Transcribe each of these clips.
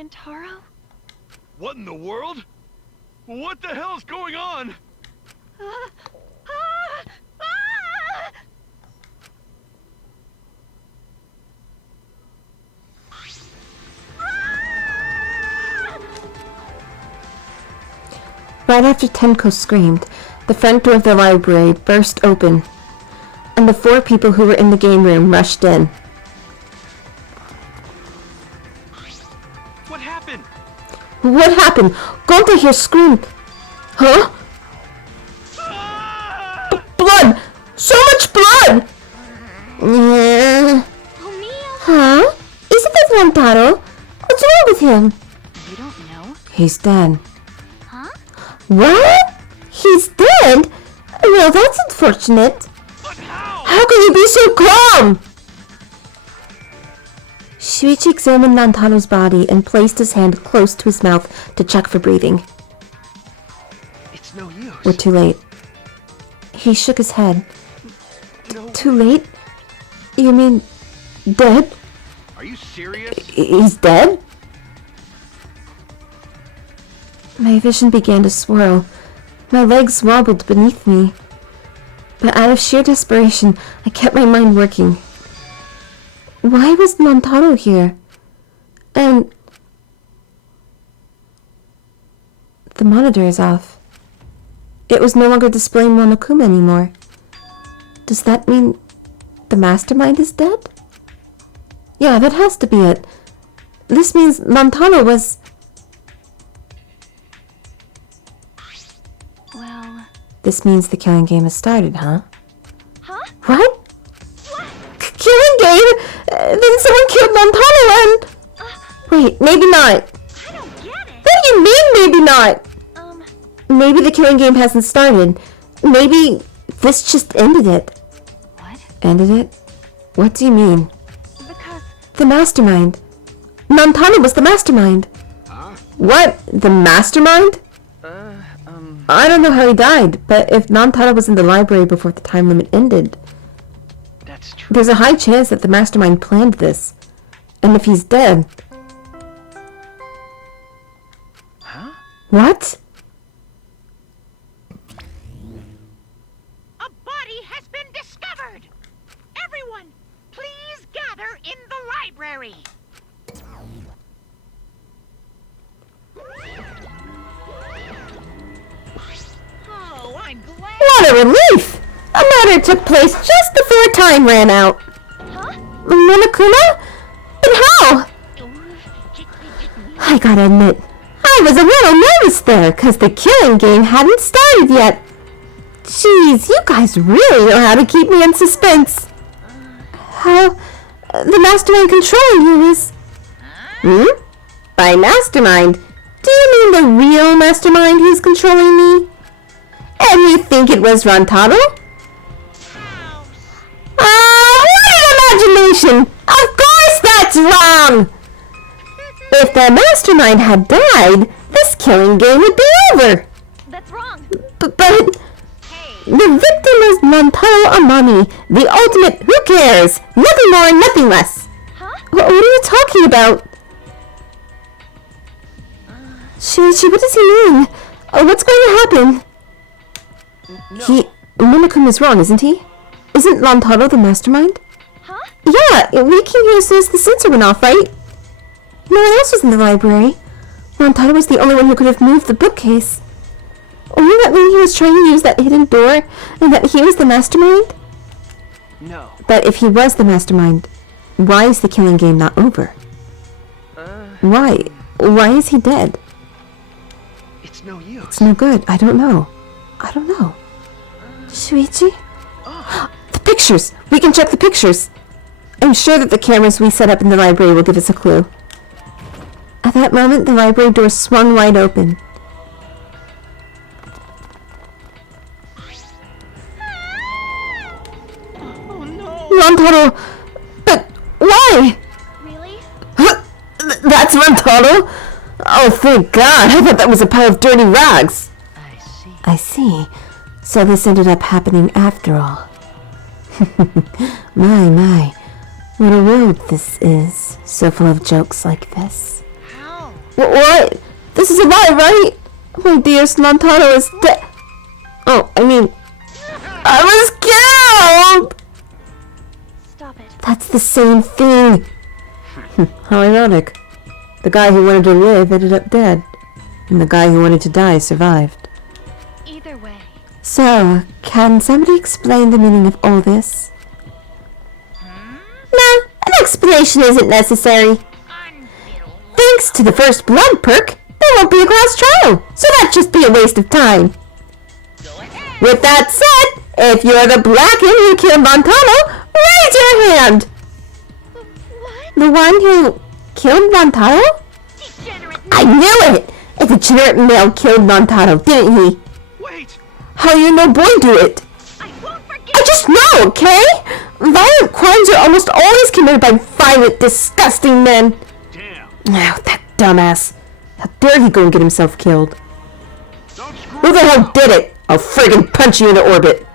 Rantaro? What in the world? What the hell's going on? Right after Tenko screamed, the front door of the library burst open, and the 4 people who were in the game room rushed in. What happened? What happened? Gonta here screamed. Huh? Blood! So much blood! Huh? Isn't that Rantaro? What's wrong with him? You don't know? He's dead. Huh? What? He's dead? Well, that's unfortunate. But how? How can you be so calm? Shuichi examined Rantaro's body and placed his hand close to his mouth to check for breathing. It's no use. We're too late. He shook his head. No. Too late? You mean dead? Are you serious? He's dead? My vision began to swirl. My legs wobbled beneath me. But out of sheer desperation, I kept my mind working. Why was Rantaro here? And the monitor is off. It was no longer displaying Monokuma anymore. Does that mean the mastermind is dead? Yeah, that has to be it. This means Rantaro was... Well... This means the killing game has started, huh? Huh? What? Killing game? Then someone killed Rantaro and... Wait, maybe not. I don't get it. What do you mean, maybe not? Maybe the killing game hasn't started. Maybe this just ended it. What? Ended it? What do you mean? Because... The mastermind. Rantaro was the mastermind. Huh? What? The mastermind? I don't know how he died, but if Rantaro was in the library before the time limit ended, That's true. there's a high chance that the mastermind planned this. And if he's dead... Huh? What? A body has been discovered! Everyone, please gather in the library! Oh, I'm glad... What a relief! A murder took place just before time ran out. Huh? Monokuma? But how? I gotta admit, I was a little nervous there, cause the killing game hadn't started yet. Jeez, you guys really know how to keep me in suspense. How... the mastermind controlling you is... By mastermind, do you mean the real mastermind who's controlling me? And you think it was Rantaro? What an imagination! Of course that's wrong! If the mastermind had died, this killing game would be over. That's wrong. But the victim is Rantaro Amami, the ultimate who cares? Nothing more, nothing less. Huh? What are you talking about? Shuichi, what does he mean? What's going to happen? No. Monokuma is wrong, isn't he? Isn't Rantaro the mastermind? Huh? Yeah, we came here as soon as the sensor went off, right? No one else was in the library. Rantaro was the only one who could have moved the bookcase. Wouldn't that mean he was trying to use that hidden door, and that he was the mastermind? No. But if he was the mastermind, why is the killing game not over? Why? Why is he dead? It's no use. It's no good. I don't know. I don't know. Shuichi? The pictures! We can check the pictures! I'm sure that the cameras we set up in the library will give us a clue. At that moment, the library door swung wide open. Oh no! Rantaro! But why? Really? That's Rantaro? Oh, thank God! I thought that was a pile of dirty rags! I see. I see. So this ended up happening after all. My. What a world this is. So full of jokes like this. How? What? This is a lie, right? My dearest Rantaro is dead. Oh, I mean, I was killed! Stop it. That's the same thing. How ironic. The guy who wanted to live ended up dead. And the guy who wanted to die survived. Either way. So, can somebody explain the meaning of all this? No, an explanation isn't necessary. Thanks to the first blood perk, there won't be a class trial, so that'd just be a waste of time. With that said, if you're the Blackened who killed Rantaro, raise your hand! What? The one who killed Rantaro? Degenerate. I knew it! A degenerate male killed Rantaro, didn't he? Wait! How you know boy do it? I won't forget. I just know, okay? Violent crimes are almost always committed by violent, disgusting men. Damn! Oh, that dumbass. How dare he go and get himself killed? Don't screw Who the hell did it? I'll friggin' punch you into orbit.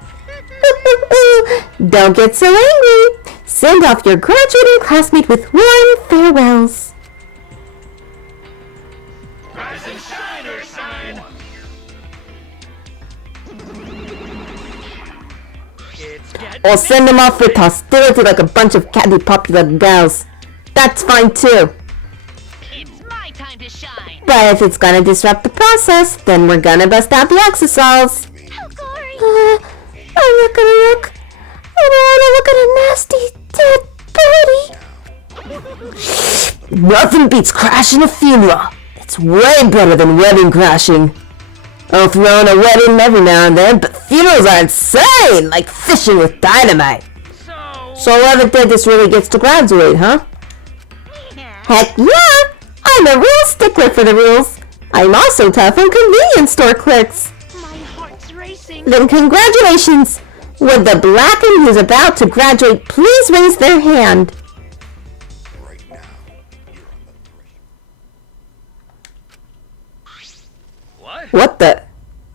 Don't get so angry. Send off your graduating classmate with warm farewells. Rise and shine or shine! It's getting Or send them off with hostility like a bunch of catty popular gals. That's fine too. It's my time to shine. But if it's gonna disrupt the process, then we're gonna bust out the exosols. How gory! I'm not gonna look. I don't wanna look at a nasty dead body. Nothing beats crashing a funeral. It's way better than wedding crashing. I'll throw in a wedding every now and then, but funerals are insane, like fishing with dynamite. So whoever did this really gets to graduate, huh? Heck yeah! I'm a real stickler for the rules. I'm also tough on convenience store clerks. My heart's racing. Then congratulations! Would the Blackened who's about to graduate please raise their hand? What? What the?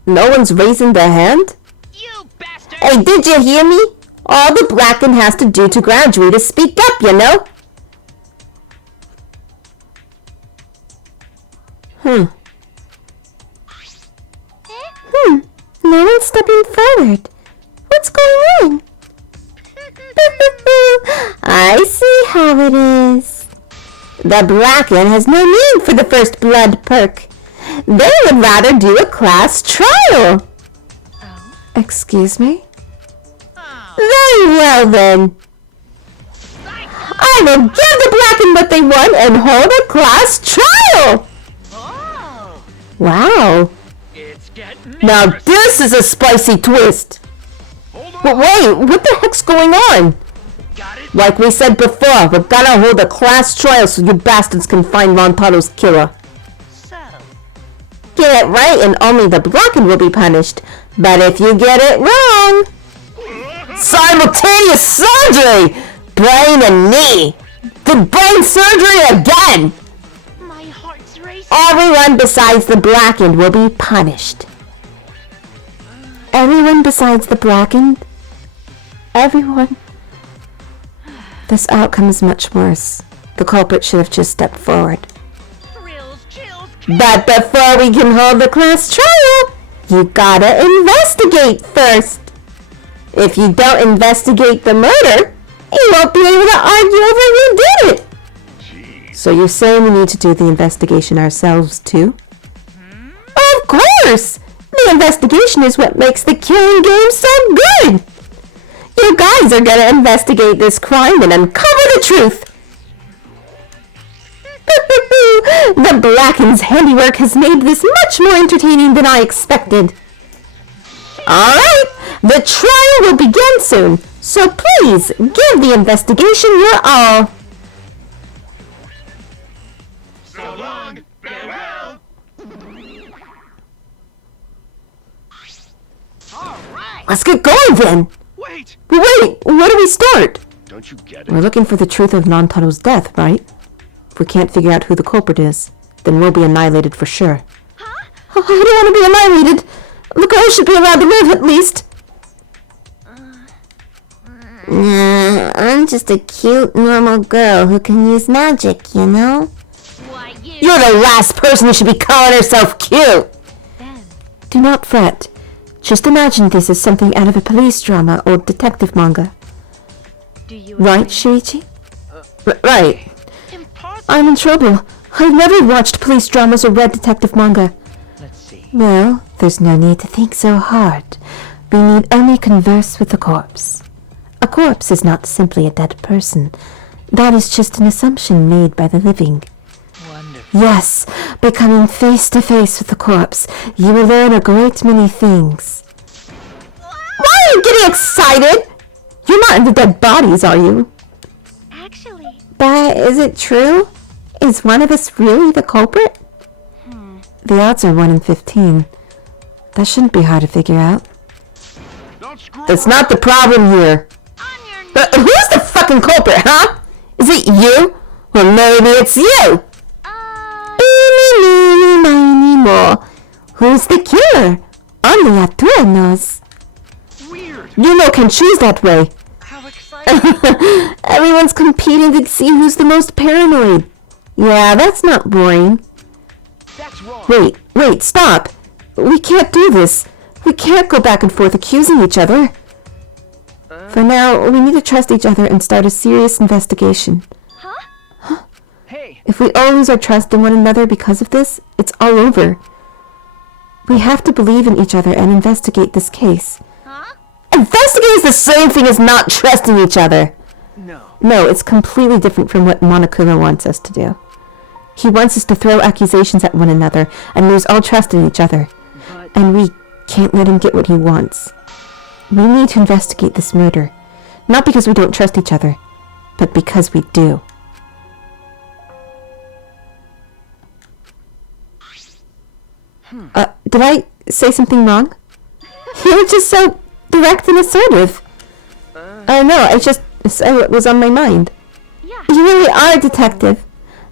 No one's raising their hand? You bastard. Hey, did you hear me? All the Blackened has to do to graduate is speak up, you know? No one's stepping forward. What's going on? I see how it is. The Blackened has no need for the first blood perk. They would rather do a class trial. Excuse me? Very well then. I will give the Blackened what they want and hold a class trial. Oh. Wow. It's getting Now interesting. this is a spicy twist. Hold on! But wait, what the heck's going on? Got it? Like we said before, we're gonna hold a class trial so you bastards can find Rantaro's killer. So. Get it right and only the Blackened will be punished. But if you get it wrong... Simultaneous surgery! Brain and knee! The brain surgery again! My heart's racing. Everyone besides the Blackened will be punished. Everyone besides the Blackened? Everyone? This outcome is much worse. The culprit should have just stepped forward. Thrills, chills. But before we can hold the class trial, you gotta investigate first. If you don't investigate the murder, you won't be able to argue over who did it. Jeez. So you're saying we need to do the investigation ourselves too? Of course! The investigation is what makes the killing game so good! You guys are gonna investigate this crime and uncover the truth! The Blackened's handiwork has made this much more entertaining than I expected. Alright, the trial will begin soon, so please give the investigation your all. So long, farewell! All right. Let's get going then. Wait! Wait, where do we start? Don't you get We're it? looking for the truth of Rantaro's death, right? If we can't figure out who the culprit is, then we'll be annihilated for sure. Huh? Oh, I don't want to be annihilated. The girl should be allowed to live at least. I'm just a cute, normal girl who can use magic, you know? Why, you You're the last person who should be calling herself cute! Then, Do not fret. Just imagine this as something out of a police drama or detective manga. do you Right, agree? Shuichi? Right. Impossible. I'm in trouble. I've never watched police dramas or read detective manga. Let's see. Well, there's no need to think so hard. We need only converse with the corpse. A corpse is not simply a dead person. That is just an assumption made by the living. Wonderful. Yes, by coming face to face with the corpse, you will learn a great many things. Why are you getting excited? You're not into dead bodies, are you? Actually, But is it true? Is one of us really the culprit? The odds are 1 in 15. That shouldn't be hard to figure out. Don't screw That's around. not the problem here. Who's the fucking culprit, huh? Is it you? Well, maybe it's you. Eeny, meeny, miny, mo. Who's the killer? Only Atua knows. Weird. You know can choose that way. How exciting. Everyone's competing to see who's the most paranoid. Yeah, that's not boring. That's wrong. Wait, stop. We can't do this. We can't go back and forth accusing each other. For now, we need to trust each other and start a serious investigation. Hey, If we all lose our trust in one another because of this, it's all over. We have to believe in each other and investigate this case. Investigate is the same thing as not trusting each other. no. No, it's completely different from what Monokuma wants us to do. He wants us to throw accusations at one another and lose all trust in each other. But And we can't let him get what he wants. We need to investigate this murder. Not because we don't trust each other, but because we do. Did I say something wrong? You were just so direct and assertive. No, I just said what was on my mind. yeah. You really are a detective.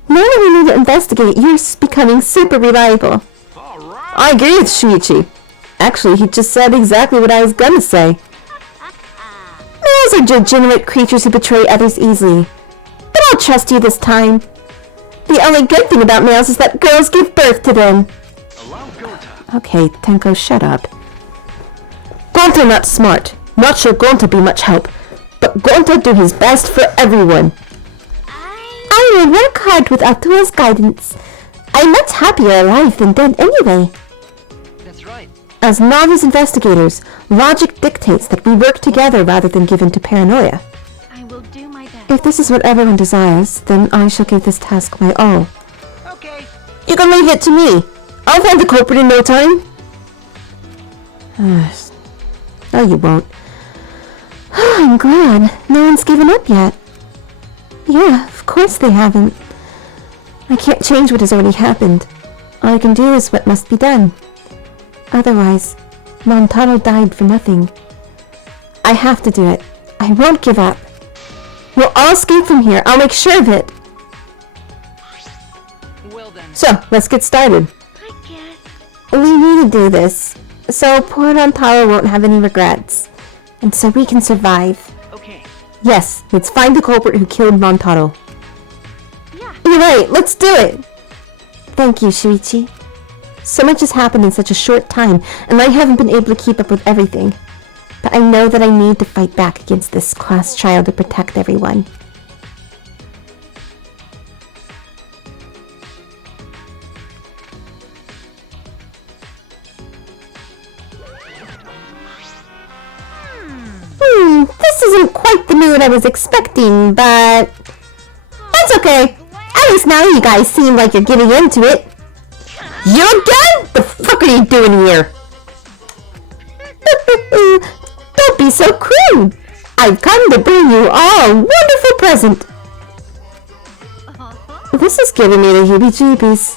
Now that we need to investigate, you're becoming super reliable. All right. I agree with Shuichi. Actually, he just said exactly what I was gonna say. Males are degenerate creatures who betray others easily. But I'll trust you this time. The only good thing about males is that girls give birth to them. Allow Gota. Okay, Tenko, shut up. Gonta not smart. Not sure Gonta be much help. But Gonta do his best for everyone. I will work hard with Atua's guidance. I'm much happier alive than dead anyway. that's right. As novice investigators, logic dictates that we work together rather than give in to paranoia. I will do my best. If this is what everyone desires, then I shall give this task my all. Okay. You can leave it to me. I'll find the culprit in no time. No, you won't. I'm glad. No one's given up yet. Yeah, of course they haven't. I can't change what has already happened. All I can do is what must be done. Otherwise, Rantaro died for nothing. I have to do it. I won't give up. We'll all escape from here. I'll make sure of it. Well then. So, let's get started. I guess. We need to do this, so poor Rantaro won't have any regrets. And so we can survive. Okay. Yes, let's find the culprit who killed Rantaro. Yeah. You're right, let's do it! Thank you, Shuichi. So much has happened in such a short time, and I haven't been able to keep up with everything. But I know that I need to fight back against this class trial to protect everyone. This isn't quite the mood I was expecting, but that's okay. At least now you guys seem like you're getting into it. You again? The fuck are you doing here? Don't be so crude. I've come to bring you all a wonderful present. This is giving me the heebie-jeebies.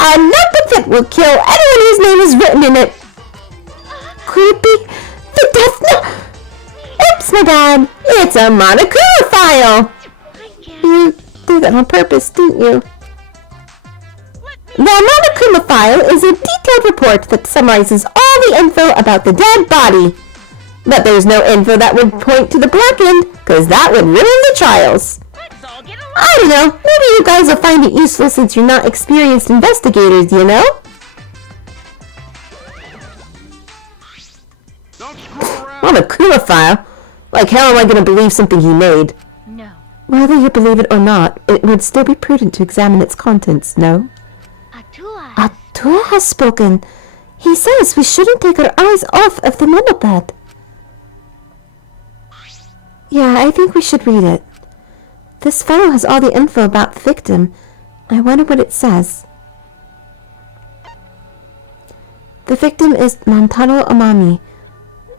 A notebook that will kill anyone whose name is written in it. Creepy. The death note. Oops, my bad. It's a Monokuma file. I guess. You did that on purpose, didn't you? The Monokuma file is a detailed report that summarizes all the info about the dead body. But there's no info that would point to the Blackened, because that would ruin the trials. Let's all get along. I don't know. Maybe you guys will find it useful since you're not experienced investigators, you know? Don't screw around. What a Kuma file. Like, how am I going to believe something he made? No. Whether you believe it or not, it would still be prudent to examine its contents, no? Atua. Atua has spoken. He says we shouldn't take our eyes off of the monopad. Yeah, I think we should read it. This file has all the info about the victim. I wonder what it says. The victim is Rantaro Amami.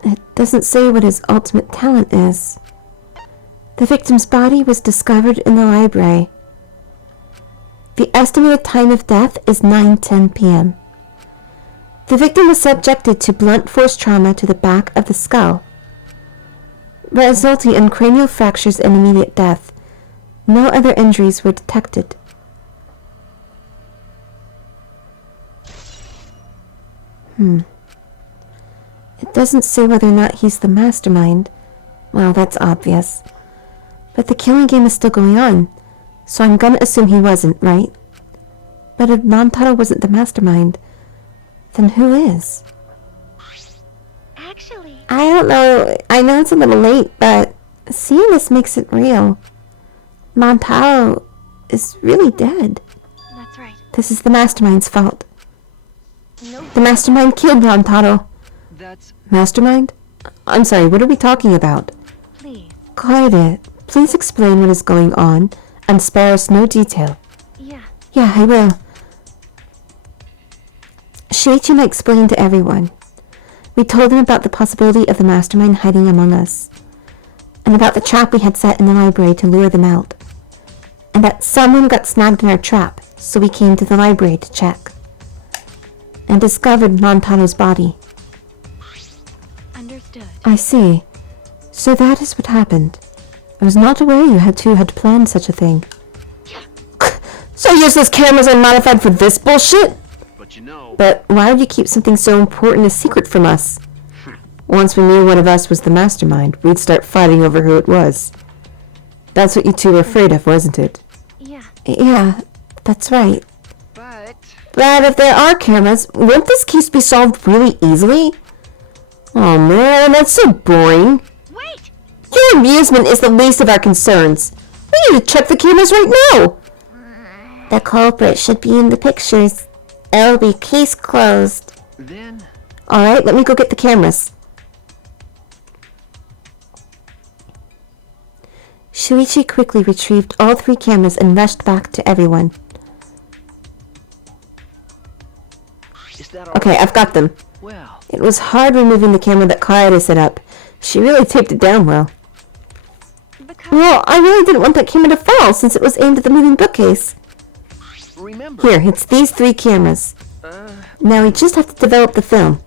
It doesn't say what his ultimate talent is. The victim's body was discovered in the library. The estimated time of death is 9:10 p.m. The victim was subjected to blunt force trauma to the back of the skull, resulting in cranial fractures and immediate death. No other injuries were detected. It doesn't say whether or not he's the mastermind. Well, that's obvious. But the killing game is still going on, so I'm gonna assume he wasn't, right? But if Rantaro wasn't the mastermind, then who is? Actually, I don't know. I know it's a little late, but seeing this makes it real. Rantaro is really dead. that's right. This is the mastermind's fault. No. The mastermind killed Rantaro. That's... Mastermind? I'm sorry, what are we talking about? Please. Kaede, please explain what is going on and spare us no detail. Yeah. Yeah, I will. Shuichi and I explained to everyone. We told them about the possibility of the mastermind hiding among us, and about the trap we had set in the library to lure them out, and that someone got snagged in our trap, so we came to the library to check, and discovered Rantaro's body. Understood. I see. So that is what happened. I was not aware you had planned such a thing. So useless cameras are modified for this bullshit? But you know, But why would you keep something so important a secret from us? Once we knew one of us was the mastermind, we'd start fighting over who it was. That's what you two were afraid of, wasn't it? Yeah. Yeah, that's right. But... But if there are cameras, won't this case be solved really easily? Oh man, that's so boring. Wait! Your amusement is the least of our concerns. We need to check the cameras right now. The culprit should be in the pictures. It'll be case closed. Then... Alright, let me go get the cameras. Shuichi quickly retrieved all 3 cameras and rushed back to everyone. Is that all? Okay, I've got them. Well... It was hard removing the camera that Kaede set up. She really taped it down well. Because Well, I really didn't want that camera to fall since it was aimed at the moving bookcase. Remember... Here, it's these 3 cameras. Now we just have to develop the film.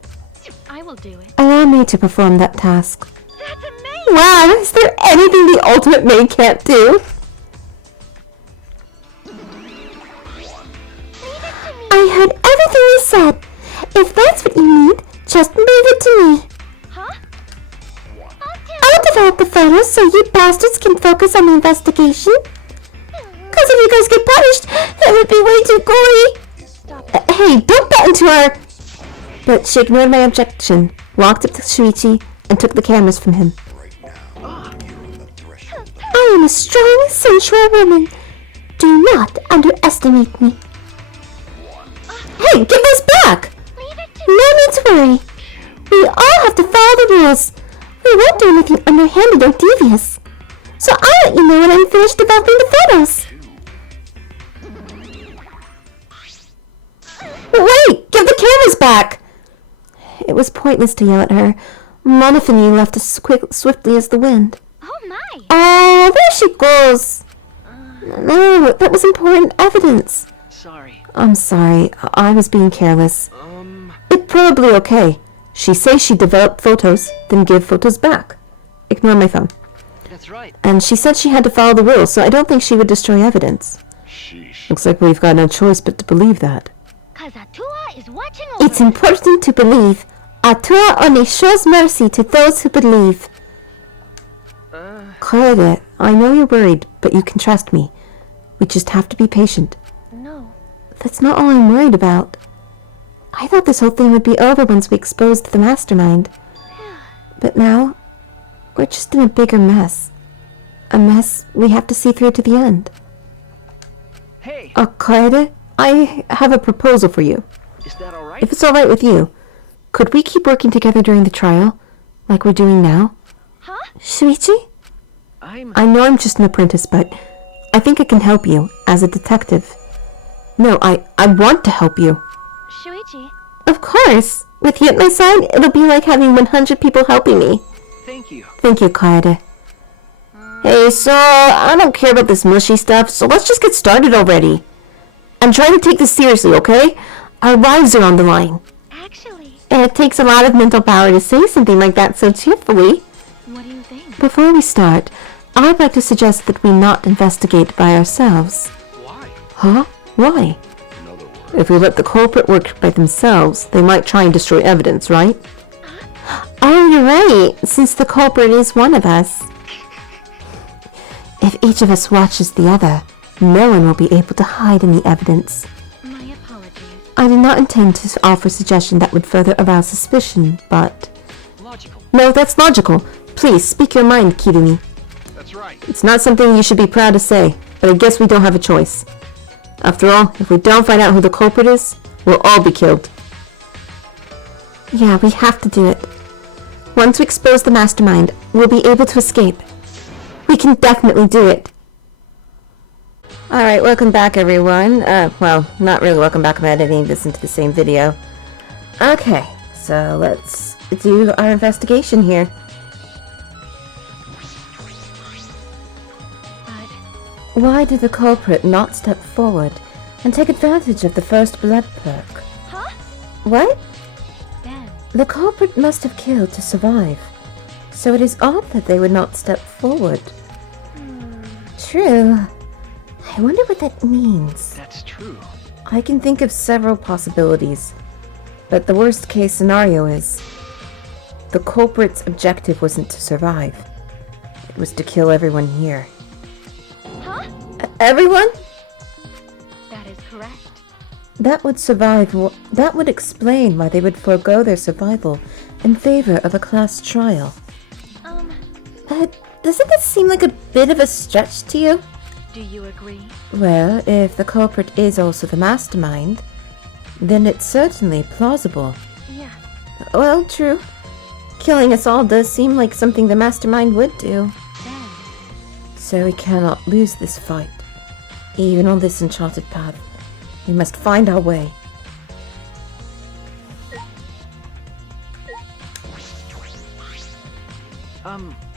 I will do it. Allow me to perform that task. That's amazing! Wow, is there anything the ultimate maid can't do? I heard everything you said. If that's what you need, just leave it to me. Huh? I'll develop the photos so you bastards can focus on the investigation. Cause if you guys get punished, it would be way too gory. Stop it. Hey, don't butt into her! But she ignored my objection, walked up to Shuichi, and took the cameras from him. I am a strong, sensual woman. Do not underestimate me. Hey, give those back! Leave it to No need to worry. We all have to follow the rules. We won't do anything underhanded or devious. So I'll let you know when I'm finished developing the photos. Wait! Give the cameras back! It was pointless to yell at her. Monophony left as swiftly as the wind. Oh my! Oh, there she goes! No, that was important evidence. Sorry. I'm sorry, I was being careless. It's probably okay. She says she developed photos, then give photos back. Ignore my phone. That's right. And she said she had to follow the rules, so I don't think she would destroy evidence. sheesh. Looks like we've got no choice but to believe that. Cause Atua is watching over It's important to believe. Atua only shows mercy to those who believe. Kaede, I know you're worried, but you can trust me. We just have to be patient. No. That's not all I'm worried about. I thought this whole thing would be over once we exposed the mastermind. But now, we're just in a bigger mess. A mess we have to see through to the end. Hey, Kaede, I have a proposal for you. is that all right? If it's alright with you, could we keep working together during the trial, like we're doing now? Huh? Shuichi? I'm... I know I'm just an apprentice, but I think I can help you as a detective. No, I want to help you. Shuichi. Of course! With you at my side, it'll be like having 100 people helping me. Thank you. Thank you, Kaede. Hey, so, I don't care about this mushy stuff, so let's just get started already. I'm trying to take this seriously, okay? Our lives are on the line. Actually, And it takes a lot of mental power to say something like that so cheerfully. what do you think? Before we start, I'd like to suggest that we not investigate by ourselves. Why? Huh? Why? In other words, If we let the culprit work by themselves, they might try and destroy evidence, right? Oh, you're right, since the culprit is one of us. If each of us watches the other, no one will be able to hide any evidence. My apologies. I did not intend to offer a suggestion that would further arouse suspicion, but... Logical. No, that's logical. Please, speak your mind, Kirumi. that's right. It's not something you should be proud to say, but I guess we don't have a choice. After all, if we don't find out who the culprit is, we'll all be killed. Yeah, we have to do it. Once we expose the mastermind, we'll be able to escape. We can definitely do it. Alright, welcome back everyone. Well, not really welcome back, I'm editing this into the same video. Okay, so let's do our investigation here. But Why did the culprit not step forward and take advantage of the first blood perk? huh? What? Ben. The culprit must have killed to survive, so it is odd that they would not step forward. True. I wonder what that means. That's true. I can think of several possibilities, but the worst case scenario is the culprit's objective wasn't to survive. It was to kill everyone here. Huh? Everyone? That is correct. That would explain why they would forego their survival in favor of a class trial. Doesn't this seem like a bit of a stretch to you? Do you agree? Well, if the culprit is also the mastermind, then it's certainly plausible. Yeah. Well, true. Killing us all does seem like something the mastermind would do. Ben. So we cannot lose this fight. Even on this enchanted path, we must find our way.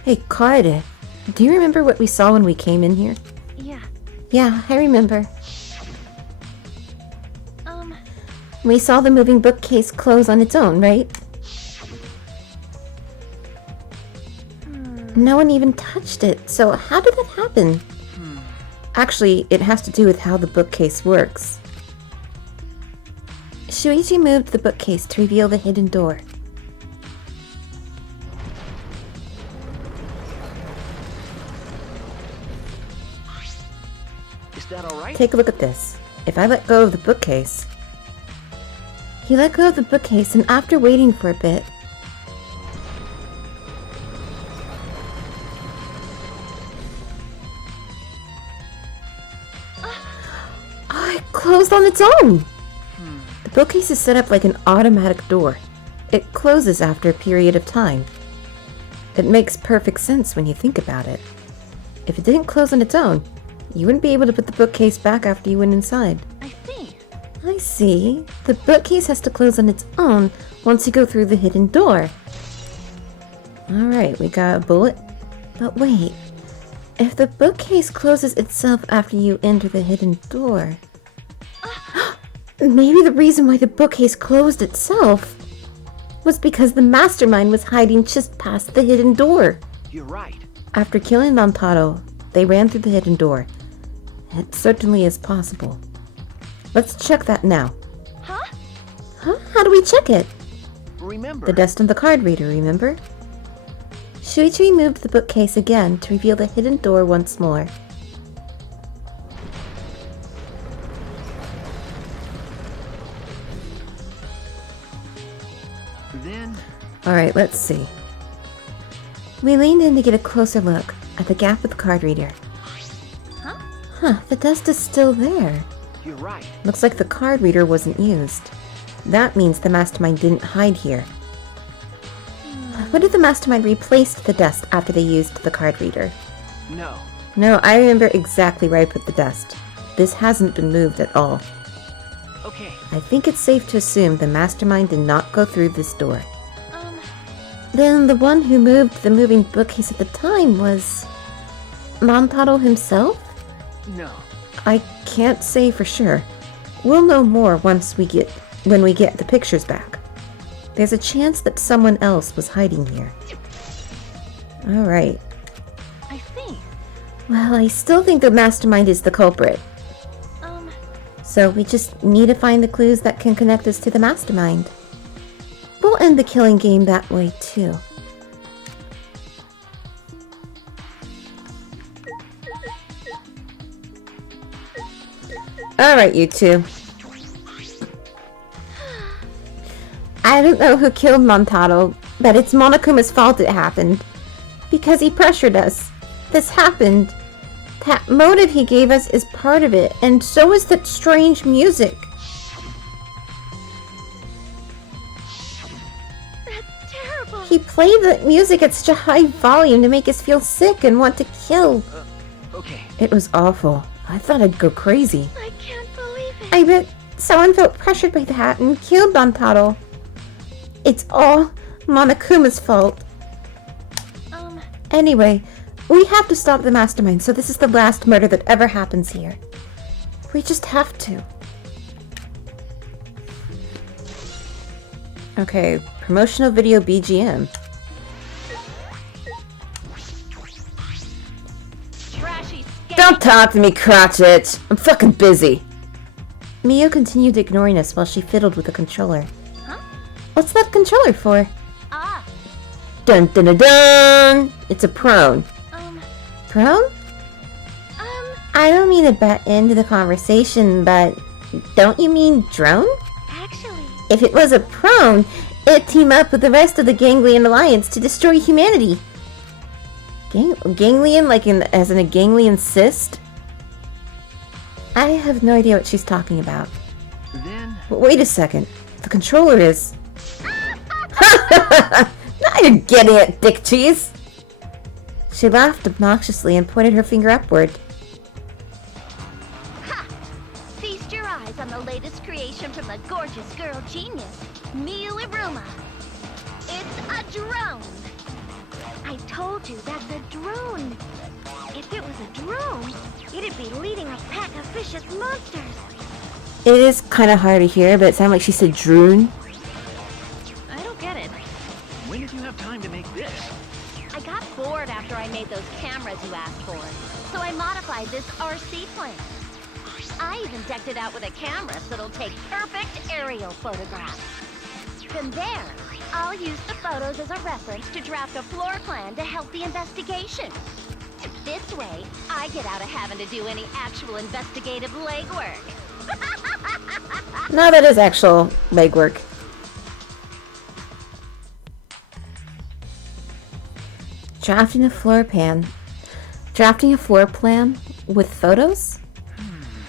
Hey, Kaede, do you remember what we saw when we came in here? Yeah. Yeah, I remember. Um, We saw the moving bookcase close on its own, right? No one even touched it, so how did that happen? Actually, it has to do with how the bookcase works. Shuichi moved the bookcase to reveal the hidden door. Is that all right? Take a look at this. If I let go of the bookcase... He let go of the bookcase, and after waiting for a bit... it closed on its own! The bookcase is set up like an automatic door. It closes after a period of time. It makes perfect sense when you think about it. If it didn't close on its own, you wouldn't be able to put the bookcase back after you went inside. I see. I see. The bookcase has to close on its own once you go through the hidden door. Alright, we got a bullet. But wait, if the bookcase closes itself after you enter the hidden door... Maybe the reason why the bookcase closed itself was because the mastermind was hiding just past the hidden door. You're right. After killing Rantaro, they ran through the hidden door. It certainly is possible. Let's check that now. Huh? Huh? How do we check it? Remember, The dust on the card reader, remember? Shuichi moved the bookcase again to reveal the hidden door once more. Then... Alright, let's see. We leaned in to get a closer look at the gap with the card reader. Huh? Huh, the dust is still there. You're right. Looks like the card reader wasn't used. That means the mastermind didn't hide here. What if the mastermind replaced the dust after they used the card reader? No. No, I remember exactly where I put the dust. This hasn't been moved at all. Okay. I think it's safe to assume the mastermind did not go through this door. Then the one who moved the moving bookcase at the time was... Rantaro himself? No. I can't say for sure. We'll know more when we get the pictures back. There's a chance that someone else was hiding here. Alright. I see. Well, I still think the mastermind is the culprit. So we just need to find the clues that can connect us to the mastermind. We'll end the killing game that way too. Alright, you two. I don't know who killed Rantaro, but it's Monokuma's fault it happened. Because he pressured us. This happened. That motive he gave us is part of it, and so is that strange music. That's terrible. He played the music at such a high volume to make us feel sick and want to kill. Okay. It was awful. I thought I'd go crazy. I can't believe it. I bet someone felt pressured by that and killed Rantaro. It's all Monokuma's fault. Anyway, we have to stop the mastermind, so this is the last murder that ever happens here. We just have to. Okay, promotional video BGM. Trashy scam. Don't talk to me, Crotchet! I'm fucking busy! Mio continued ignoring us while she fiddled with the controller. Huh? What's that controller for? Ah. Dun dun dun dun! It's a prone. Prone? I don't mean to butt into the conversation, but don't you mean drone? Actually. If it was a prone, it'd team up with the rest of the Ganglion Alliance to destroy humanity. Ganglion, like as in a ganglion cyst? I have no idea what she's talking about. Then... But wait a second. The controller is... Now you're getting it, dick cheese! She laughed obnoxiously and pointed her finger upward. Ha! Feast your eyes on the latest creation from the gorgeous girl genius, Miu Iruma. It's a drone. I told you that's a drone. If it was a drone, it'd be leading a pack of vicious monsters. It is kind of hard to hear, but it sounded like she said droon. I don't get it. When did you have time to make this? I got bored after I made those cameras you asked for, so I modified this RC plane. I even decked it out with a camera so it'll take perfect aerial photographs. From there, I'll use the photos as a reference to draft a floor plan to help the investigation. This way, I get out of having to do any actual investigative legwork. No, that is actual legwork. Drafting a floor plan with photos?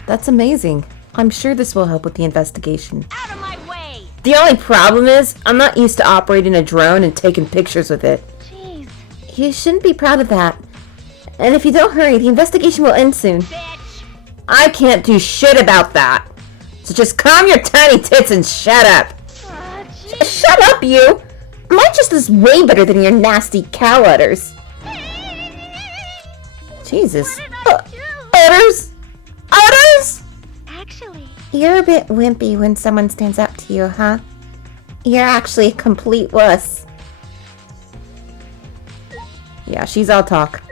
That's amazing. I'm sure this will help with the investigation. Out of my way! The only problem is, I'm not used to operating a drone and taking pictures with it. Jeez. You shouldn't be proud of that. And if you don't hurry, the investigation will end soon. Bitch! I can't do shit about that. So just calm your tiny tits and shut up. Aw, jeez. Shut up, you! My just is way better than your nasty cow udders. Jesus. What did I do? Udders? Udders? Actually, You're a bit wimpy when someone stands up to you, huh? You're actually a complete wuss. Yeah, she's all talk.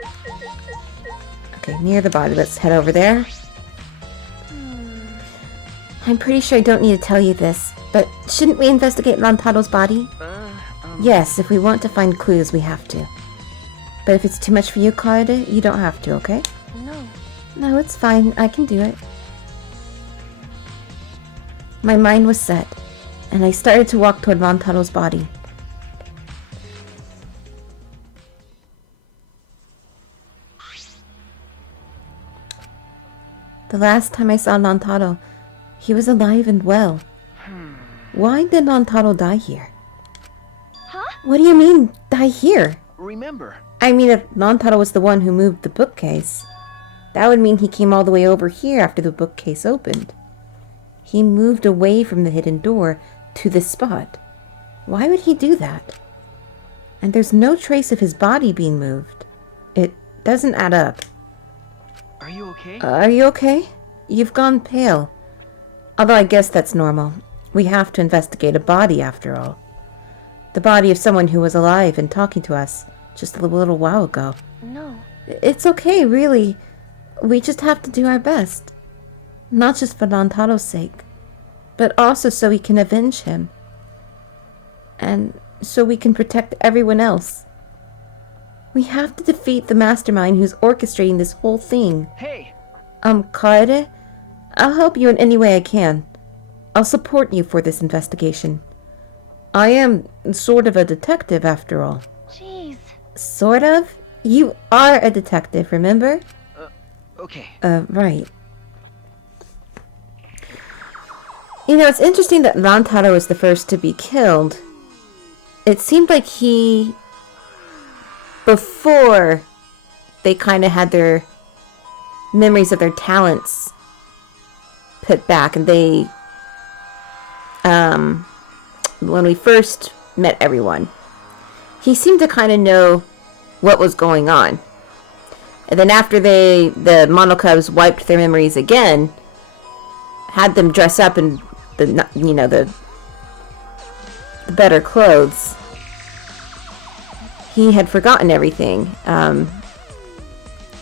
Okay, near the body. Let's head over there. I'm pretty sure I don't need to tell you this, but shouldn't we investigate Rantaro's body? Yes, if we want to find clues, we have to. But if it's too much for you, Kaede, you don't have to, okay? no. No, it's fine. I can do it. My mind was set, and I started to walk toward Rantaro's body. last time I saw Rantaro, he was alive and well. Why did Rantaro die here? Huh? What do you mean, die here? Remember, I mean, if Rantaro was the one who moved the bookcase, that would mean he came all the way over here after the bookcase opened. He moved away from the hidden door to this spot. Why would he do that? And there's no trace of his body being moved. It doesn't add up. are you okay? Are you okay? You've gone pale. Although I guess that's normal. We have to investigate a body after all. The body of someone who was alive and talking to us just a little while ago. No. It's okay, really. We just have to do our best. Not just for Rantaro's sake, but also so we can avenge him. And so we can protect everyone else. We have to defeat the mastermind who's orchestrating this whole thing. Hey, Kaede, I'll help you in any way I can. I'll support you for this investigation. I am sort of a detective after all. Jeez. Sort of? You are a detective, remember? okay. Right. You know, it's interesting that Rantaro was the first to be killed. It seemed like he... Before they kind of had their memories of their talents put back, and they... when we first met everyone, he seemed to kind of know what was going on. And then after the Monocubs wiped their memories again, had them dress up in the better clothes, he had forgotten everything,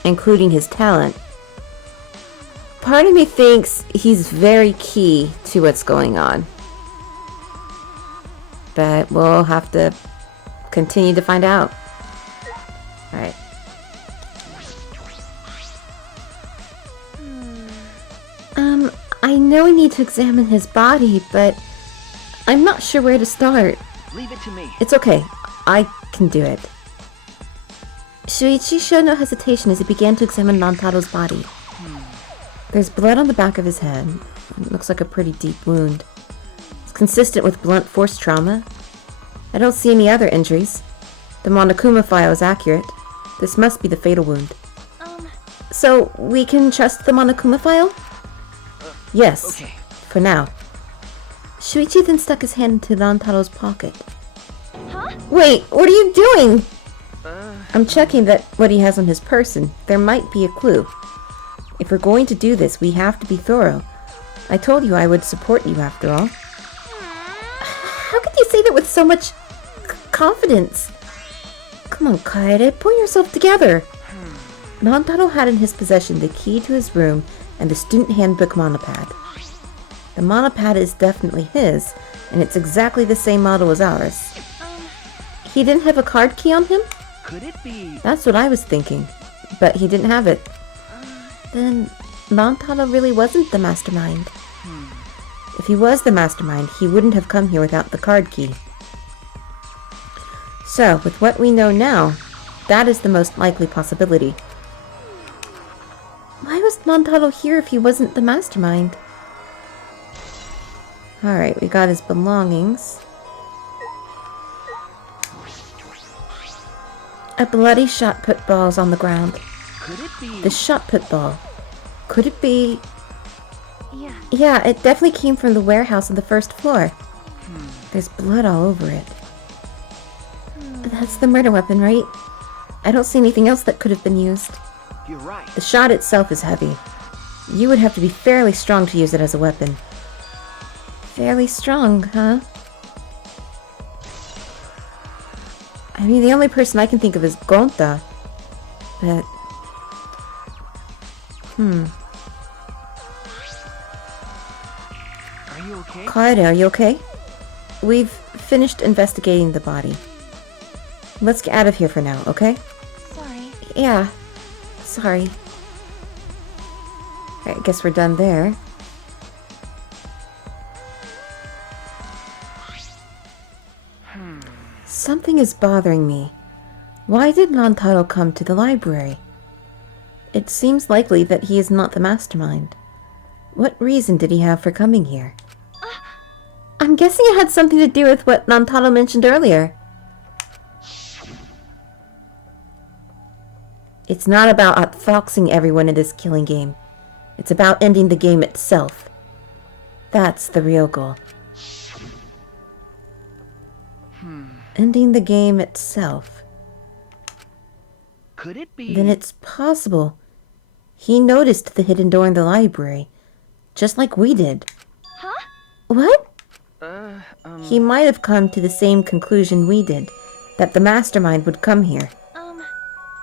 including his talent. Part of me thinks he's very key to what's going on. But we'll have to continue to find out. Alright. I know I need to examine his body, but I'm not sure where to start. Leave it to me. It's okay. I can do it. Shuichi showed no hesitation as he began to examine Rantaro's body. There's blood on the back of his head. It looks like a pretty deep wound. It's consistent with blunt force trauma. I don't see any other injuries. The Monokuma file is accurate. This must be the fatal wound. So, we can trust the Monokuma file? Yes. Okay. For now. Shuichi then stuck his hand into Rantaro's pocket. Huh? Wait, what are you doing? I'm checking that what he has on his person. There might be a clue. If we're going to do this, we have to be thorough. I told you I would support you after all. How could you say that with so much confidence? Come on, Kaede, pull yourself together. Rantaro had in his possession the key to his room and the student handbook monopad. The monopad is definitely his, and it's exactly the same model as ours. He didn't have a card key on him? Could it be? That's what I was thinking, but he didn't have it. Then Rantaro really wasn't the mastermind. If he was the mastermind, he wouldn't have come here without the card key. So, with what we know now, that is the most likely possibility. Why was Rantaro here if he wasn't the mastermind? Alright, we got his belongings. A bloody shot put ball is on the ground. Could it be? The shot put ball. Could it be... Yeah. Yeah, it definitely came from the warehouse on the first floor. There's blood all over it. That's the murder weapon, right? I don't see anything else that could have been used. You're right. The shot itself is heavy. You would have to be fairly strong to use it as a weapon. Fairly strong, huh? I mean, the only person I can think of is Gonta. But... Are you okay? Kaede, are you okay? We've finished investigating the body. Let's get out of here for now, okay? Sorry. Yeah. Sorry. I guess we're done there. Something is bothering me. Why did Rantaro come to the library? It seems likely that he is not the mastermind. What reason did he have for coming here? I'm guessing it had something to do with what Rantaro mentioned earlier. It's not about outfoxing everyone in this killing game. It's about ending the game itself. That's the real goal. Ending the game itself. Could it be? Then it's possible. He noticed the hidden door in the library, just like we did. Huh? What? He might have come to the same conclusion we did, that the mastermind would come here.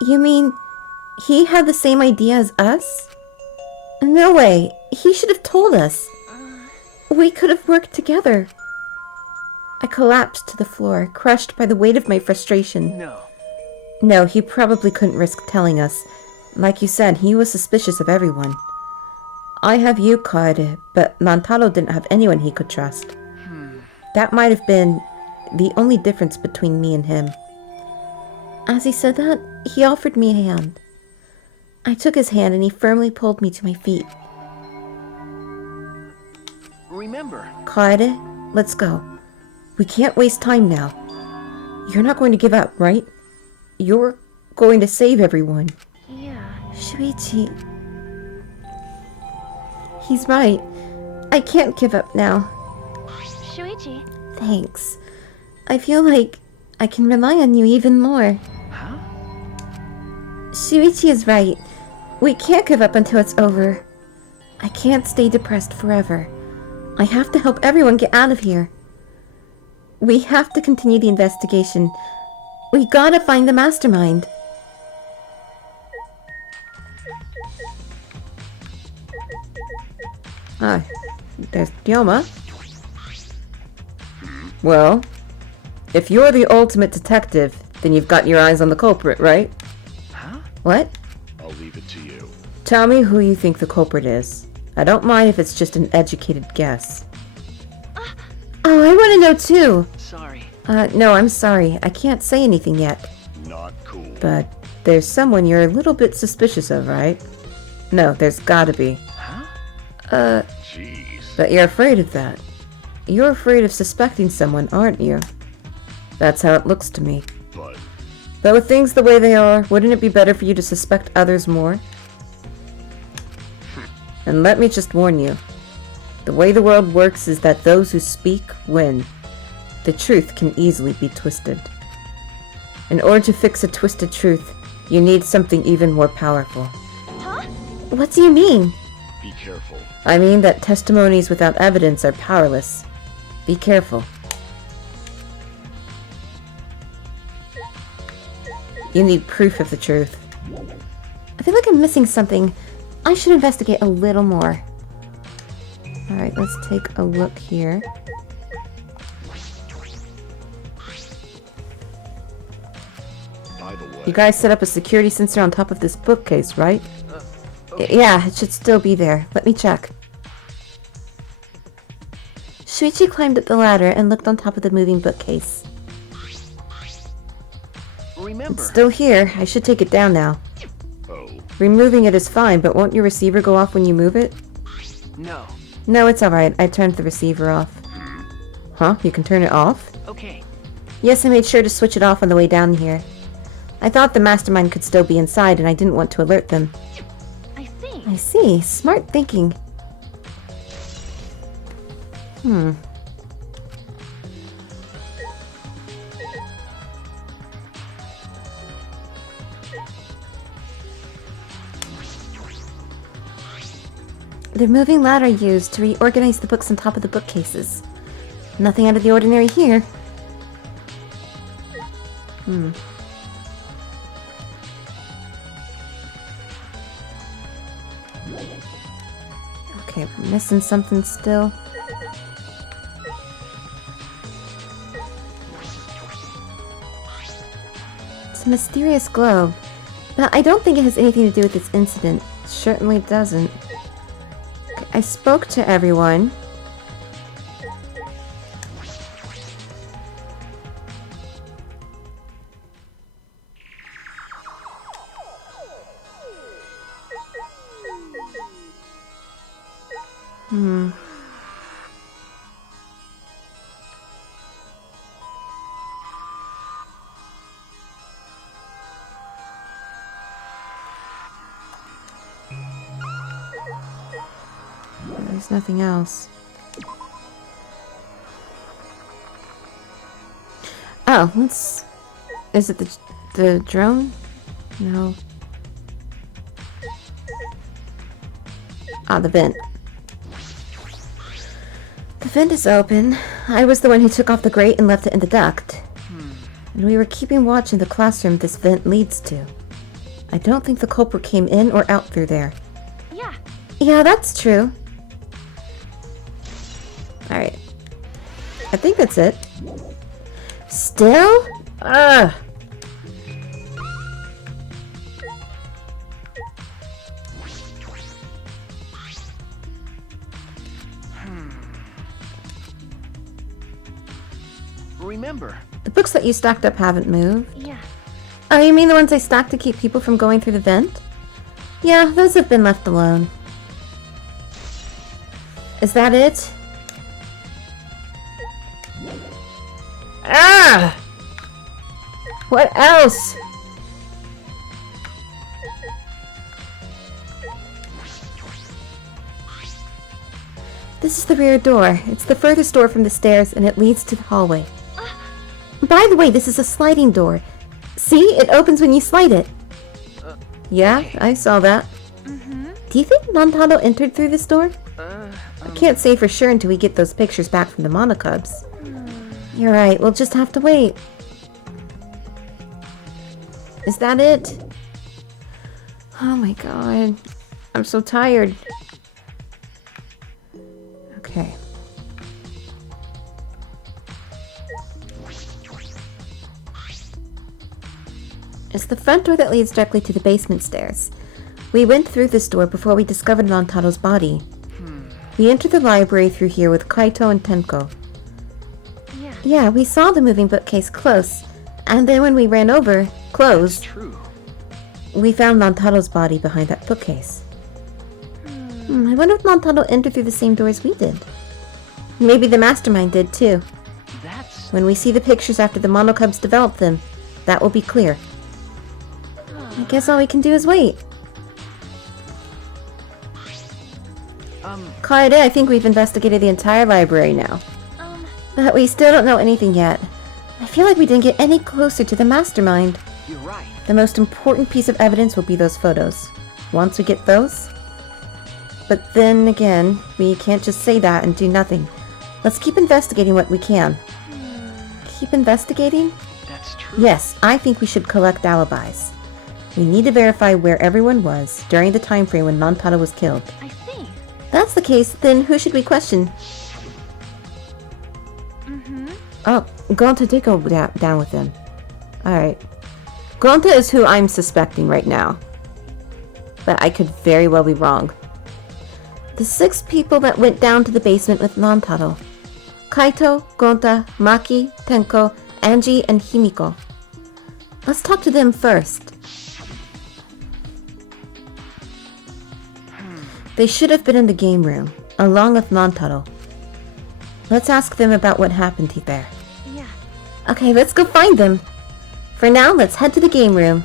You mean he had the same idea as us? No way. He should have told us. We could have worked together. I collapsed to the floor, crushed by the weight of my frustration. No, he probably couldn't risk telling us. Like you said, he was suspicious of everyone. I have you, Kaede, but Rantaro didn't have anyone he could trust. That might have been the only difference between me and him. As he said that, he offered me a hand. I took his hand and he firmly pulled me to my feet. Remember. Kaede, let's go. We can't waste time now. You're not going to give up, right? You're going to save everyone. Yeah. Shuichi. He's right. I can't give up now. Shuichi. Thanks. I feel like I can rely on you even more. Huh? Shuichi is right. We can't give up until it's over. I can't stay depressed forever. I have to help everyone get out of here. We have to continue the investigation. We gotta find the mastermind. Ah, there's Ryoma. Well, if you're the ultimate detective, then you've got your eyes on the culprit, right? Huh? What? I'll leave it to you. Tell me who you think the culprit is. I don't mind if it's just an educated guess. Oh, I want to know too! Sorry. No, I'm sorry. I can't say anything yet. Not cool. But there's someone you're a little bit suspicious of, right? No, there's gotta be. Huh? Jeez. But you're afraid of that. You're afraid of suspecting someone, aren't you? That's how it looks to me. But with things the way they are, wouldn't it be better for you to suspect others more? And let me just warn you. The way the world works is that those who speak win. The truth can easily be twisted. In order to fix a twisted truth, you need something even more powerful. Huh? What do you mean? Be careful. I mean that testimonies without evidence are powerless. Be careful. You need proof of the truth. I feel like I'm missing something. I should investigate a little more. Alright, let's take a look here. By the way, You guys set up a security sensor on top of this bookcase, right? Yeah, it should still be there. Let me check. Shuichi climbed up the ladder and looked on top of the moving bookcase. Remember. It's still here. I should take it down now. oh, Removing it is fine, but won't your receiver go off when you move it? No. No, it's alright. I turned the receiver off. Huh? You can turn it off? Okay. Yes, I made sure to switch it off on the way down here. I thought the mastermind could still be inside and I didn't want to alert them. I see. I see. Smart thinking. The moving ladder used to reorganize the books on top of the bookcases. Nothing out of the ordinary here. Okay, we're missing something still. It's a mysterious globe, but I don't think it has anything to do with this incident. It certainly doesn't. Okay, I spoke to everyone. There's nothing else. Oh, let's... Is it the drone? No. Ah, the vent. The vent is open. I was the one who took off the grate and left it in the duct. And we were keeping watch in the classroom this vent leads to. I don't think the culprit came in or out through there. Yeah. Yeah, that's true. Alright. I think that's it. Still? Ugh. Remember. The books that you stacked up haven't moved. Yeah. Oh, you mean the ones I stacked to keep people from going through the vent? Yeah, those have been left alone. Is that it? Ah! What else? This is the rear door. It's the furthest door from the stairs, and it leads to the hallway. By the way, this is a sliding door. See? It opens when you slide it. Yeah, I saw that. Do you think Rantaro entered through this door? I can't say for sure until we get those pictures back from the monocubs. You're right, we'll just have to wait. Is that it? Oh my god. I'm so tired. Okay. It's the front door that leads directly to the basement stairs. We went through this door before we discovered Rantaro's body. We entered the library through here with Kaito and Tenko. Yeah, we saw the moving bookcase close, and then when we ran over, close, True. we found Rantaro's body behind that bookcase. I wonder if Rantaro entered through the same door as we did. Maybe the mastermind did too. That's... When we see the pictures after the monocubs develop them, that will be clear. I guess all we can do is wait. Kaede, I think we've investigated the entire library now. But we still don't know anything yet. I feel like we didn't get any closer to the mastermind. You're right. The most important piece of evidence will be those photos. Once we get those... But then again, we can't just say that and do nothing. Let's keep investigating what we can. Keep investigating? That's true. Yes, I think we should collect alibis. We need to verify where everyone was during the time frame when Rantaro was killed. I see. If that's the case, then who should we question? Oh, Gonta did go down with him. Alright. Gonta is who I'm suspecting right now. But I could very well be wrong. The 6 people that went down to the basement with Rantaro. Kaito, Gonta, Maki, Tenko, Angie, and Himiko. Let's talk to them first. They should have been in the game room, along with Rantaro. Let's ask them about what happened there. Yeah. Okay, let's go find them. For now, let's head to the game room.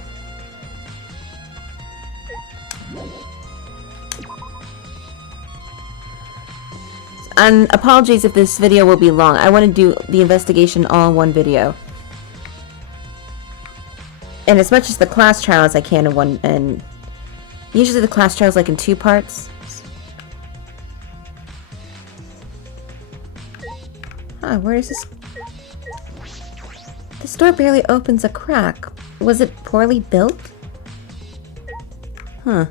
And apologies if this video will be long. I want to do the investigation all in one video. And as much as the class trial as I can in one, and usually the class trial is like in 2 parts. Where is this? This door barely opens a crack. Was it poorly built? Huh.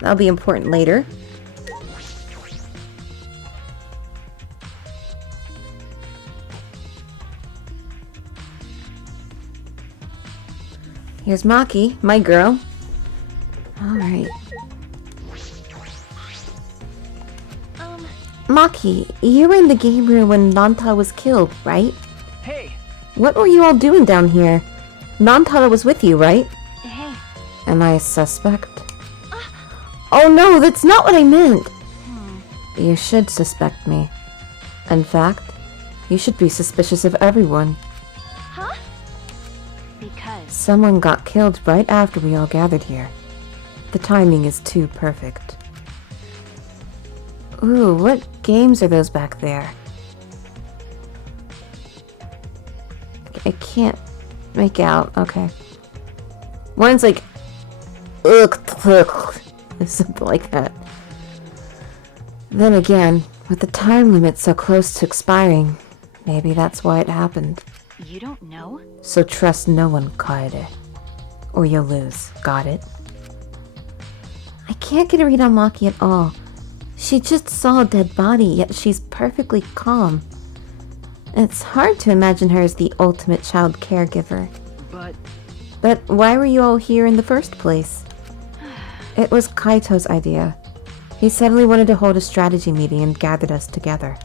That'll be important later. Here's Maki, my girl. Alright. Maki, you were in the game room when Rantaro was killed, right? Hey! What were you all doing down here? Rantaro was with you, right? Hey. Am I a suspect? Oh no, that's not what I meant! You should suspect me. In fact, you should be suspicious of everyone. Huh? Because... Someone got killed right after we all gathered here. The timing is too perfect. Ooh, what games are those back there? I can't make out. Okay. One's like... something like that. Then again, with the time limit so close to expiring, maybe that's why it happened. You don't know? So trust no one, Kaede. Or you'll lose. Got it? I can't get a read on Maki at all. She just saw a dead body, yet she's perfectly calm. It's hard to imagine her as the ultimate child caregiver. But why were you all here in the first place? It was Kaito's idea. He suddenly wanted to hold a strategy meeting and gathered us together.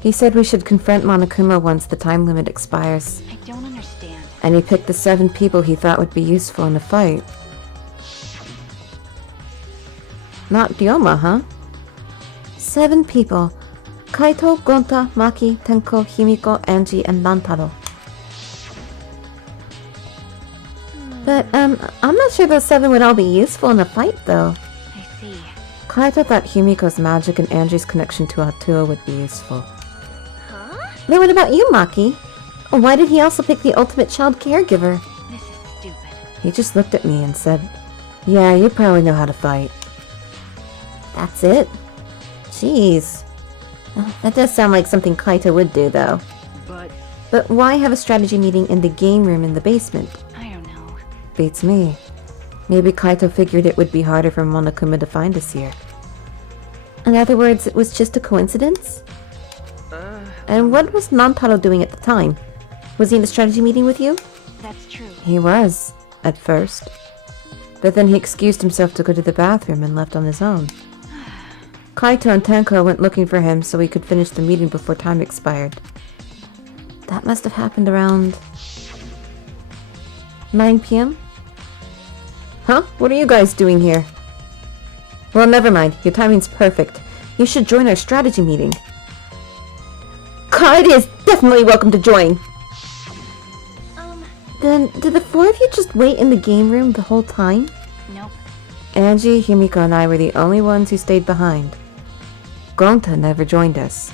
He said we should confront Monokuma once the time limit expires. I don't understand. And he picked the 7 people he thought would be useful in the fight. Not Ryoma, huh? 7 people. Kaito, Gonta, Maki, Tenko, Himiko, Angie, and Rantaro. But, I'm not sure those 7 would all be useful in a fight, though. I see. Kaito thought Himiko's magic and Angie's connection to Atua would be useful. Huh? Then what about you, Maki? Why did he also pick the ultimate child caregiver? This is stupid. He just looked at me and said, "Yeah, you probably know how to fight." That's it? Jeez. That does sound like something Kaito would do, though. But why have a strategy meeting in the game room in the basement? I don't know. Beats me. Maybe Kaito figured it would be harder for Monokuma to find us here. In other words, it was just a coincidence? And what was Rantaro doing at the time? Was he in the strategy meeting with you? That's true. He was, at first. But then he excused himself to go to the bathroom and left on his own. Kaito and Tenko went looking for him so we could finish the meeting before time expired. That must have happened around 9 p.m.? Huh? What are you guys doing here? Well, never mind. Your timing's perfect. You should join our strategy meeting. Kaede is definitely welcome to join! Then, did the 4 of you just wait in the game room the whole time? Nope. Angie, Himiko, and I were the only ones who stayed behind. Gonta never joined us.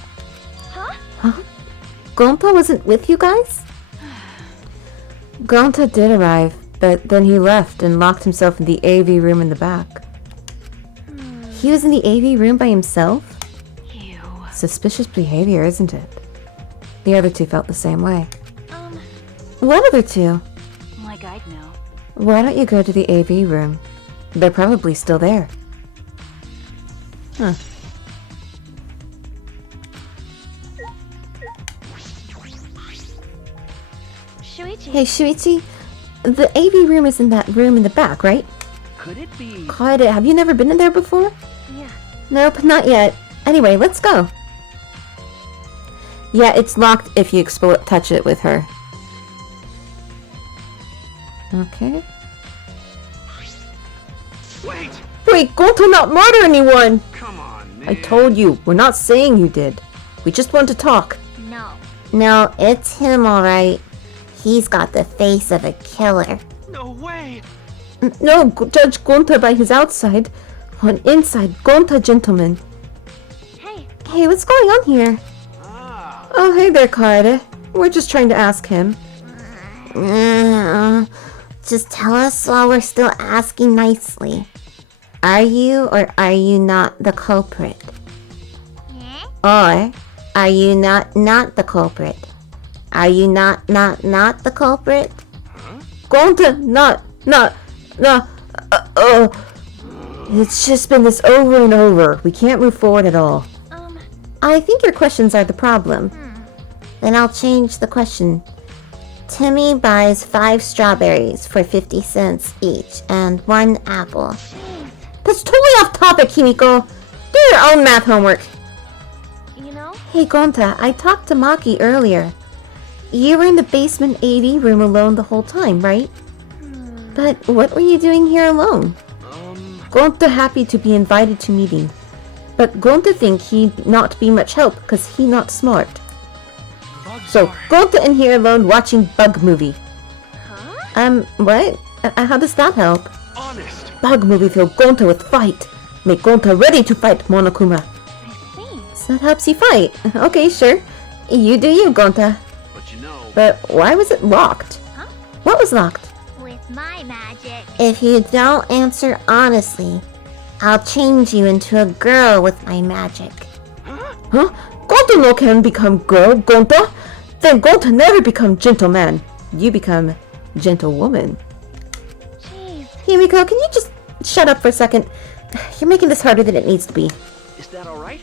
Huh? Huh? Gonta wasn't with you guys? Gonta did arrive, but then he left and locked himself in the AV room in the back. He was in the AV room by himself? Ew. Suspicious behavior, isn't it? The other 2 felt the same way. What other 2? Like I'd know. Why don't you go to the AV room? They're probably still there. Huh. Shuichi. Hey, Shuichi, the AV room is in that room in the back, right? Could it be? Kaede, have you never been in there before? Yeah. Nope, not yet. Anyway, let's go. Yeah, it's locked if you touch it with her. Okay. Wait, Gonta not murder anyone! Come on, man. I told you, we're not saying you did. We just want to talk. No. No, it's him, alright. He's got the face of a killer. No way. No, judge Gonta by his outside. On inside, Gonta gentleman. Hey. Hey, what's going on here? Oh, hey there, Kaede. We're just trying to ask him. Just tell us while we're still asking nicely. Are you or are you not the culprit? Or are you not the culprit? Are you not the culprit? Gonta, not. It's just been this over and over. We can't move forward at all. I think your questions are the problem. Then I'll change the question. Timmy buys 5 strawberries for 50 cents each and 1 apple. That's totally off topic, Himiko. Do your own math homework. You know? Hey, Gonta, I talked to Maki earlier. You were in the basement AV room alone the whole time, right? But what were you doing here alone? Gonta happy to be invited to meeting. But Gonta think he not be much help cause he not smart. So Gonta in here alone watching bug movie. What? How does that help? Honest. Bug movie fill Gonta with fight. Make Gonta ready to fight Monokuma. I see. So that helps you fight. Okay, sure. You do you, Gonta. But you know. But why was it locked? Huh? What was locked? With my magic. If you don't answer honestly, I'll change you into a girl with my magic. Huh? Gonta no can become girl, Gonta. Then Gonta never become gentleman. You become gentlewoman. Jeez. Himiko, can you just shut up for a second? You're making this harder than it needs to be. Is that alright?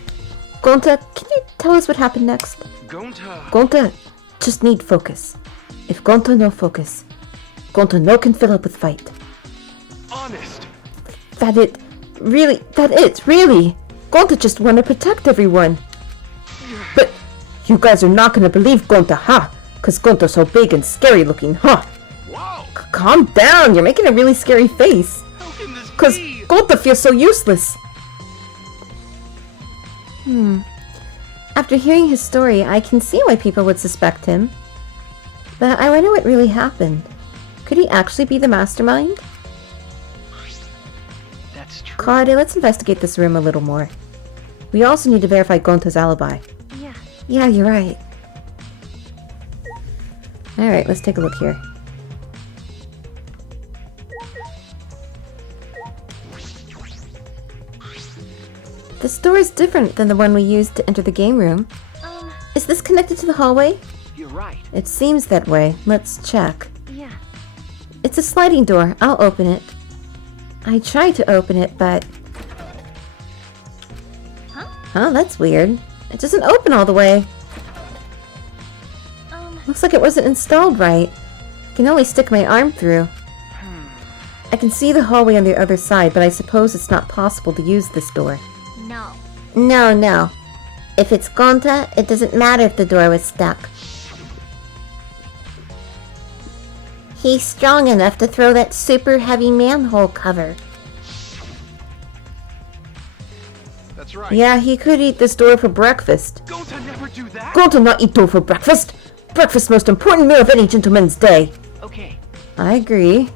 Gonta, can you tell us what happened next? Gonta. Gonta just need focus. If Gonta no focus, Gonta no can fill up with fight. Honest. That it. Really. Gonta just want to protect everyone. But you guys are not gonna believe Gonta, huh? Cause Gonta's so big and scary looking, huh? Wow. Calm down, you're making a really scary face. How can this Cause be? Gonta feels so useless. After hearing his story, I can see why people would suspect him. But I wonder what really happened. Could he actually be the mastermind? That's true. Kaede, let's investigate this room a little more. We also need to verify Gonta's alibi. Yeah. Yeah, you're right. Alright, let's take a look here. This door is different than the one we used to enter the game room. Is this connected to the hallway? You're right. It seems that way. Let's check. Yeah. It's a sliding door. I'll open it. I tried to open it, but... Huh, that's weird. It doesn't open all the way. Looks like it wasn't installed right. I can only stick my arm through. I can see the hallway on the other side, but I suppose it's not possible to use this door. No. No. If it's Gonta, it doesn't matter if the door was stuck. He's strong enough to throw that super heavy manhole cover. That's right. Yeah, he could eat this door for breakfast. Gonta never do that. Gonta not eat door for breakfast! Breakfast most important meal of any gentleman's day. Okay. I agree.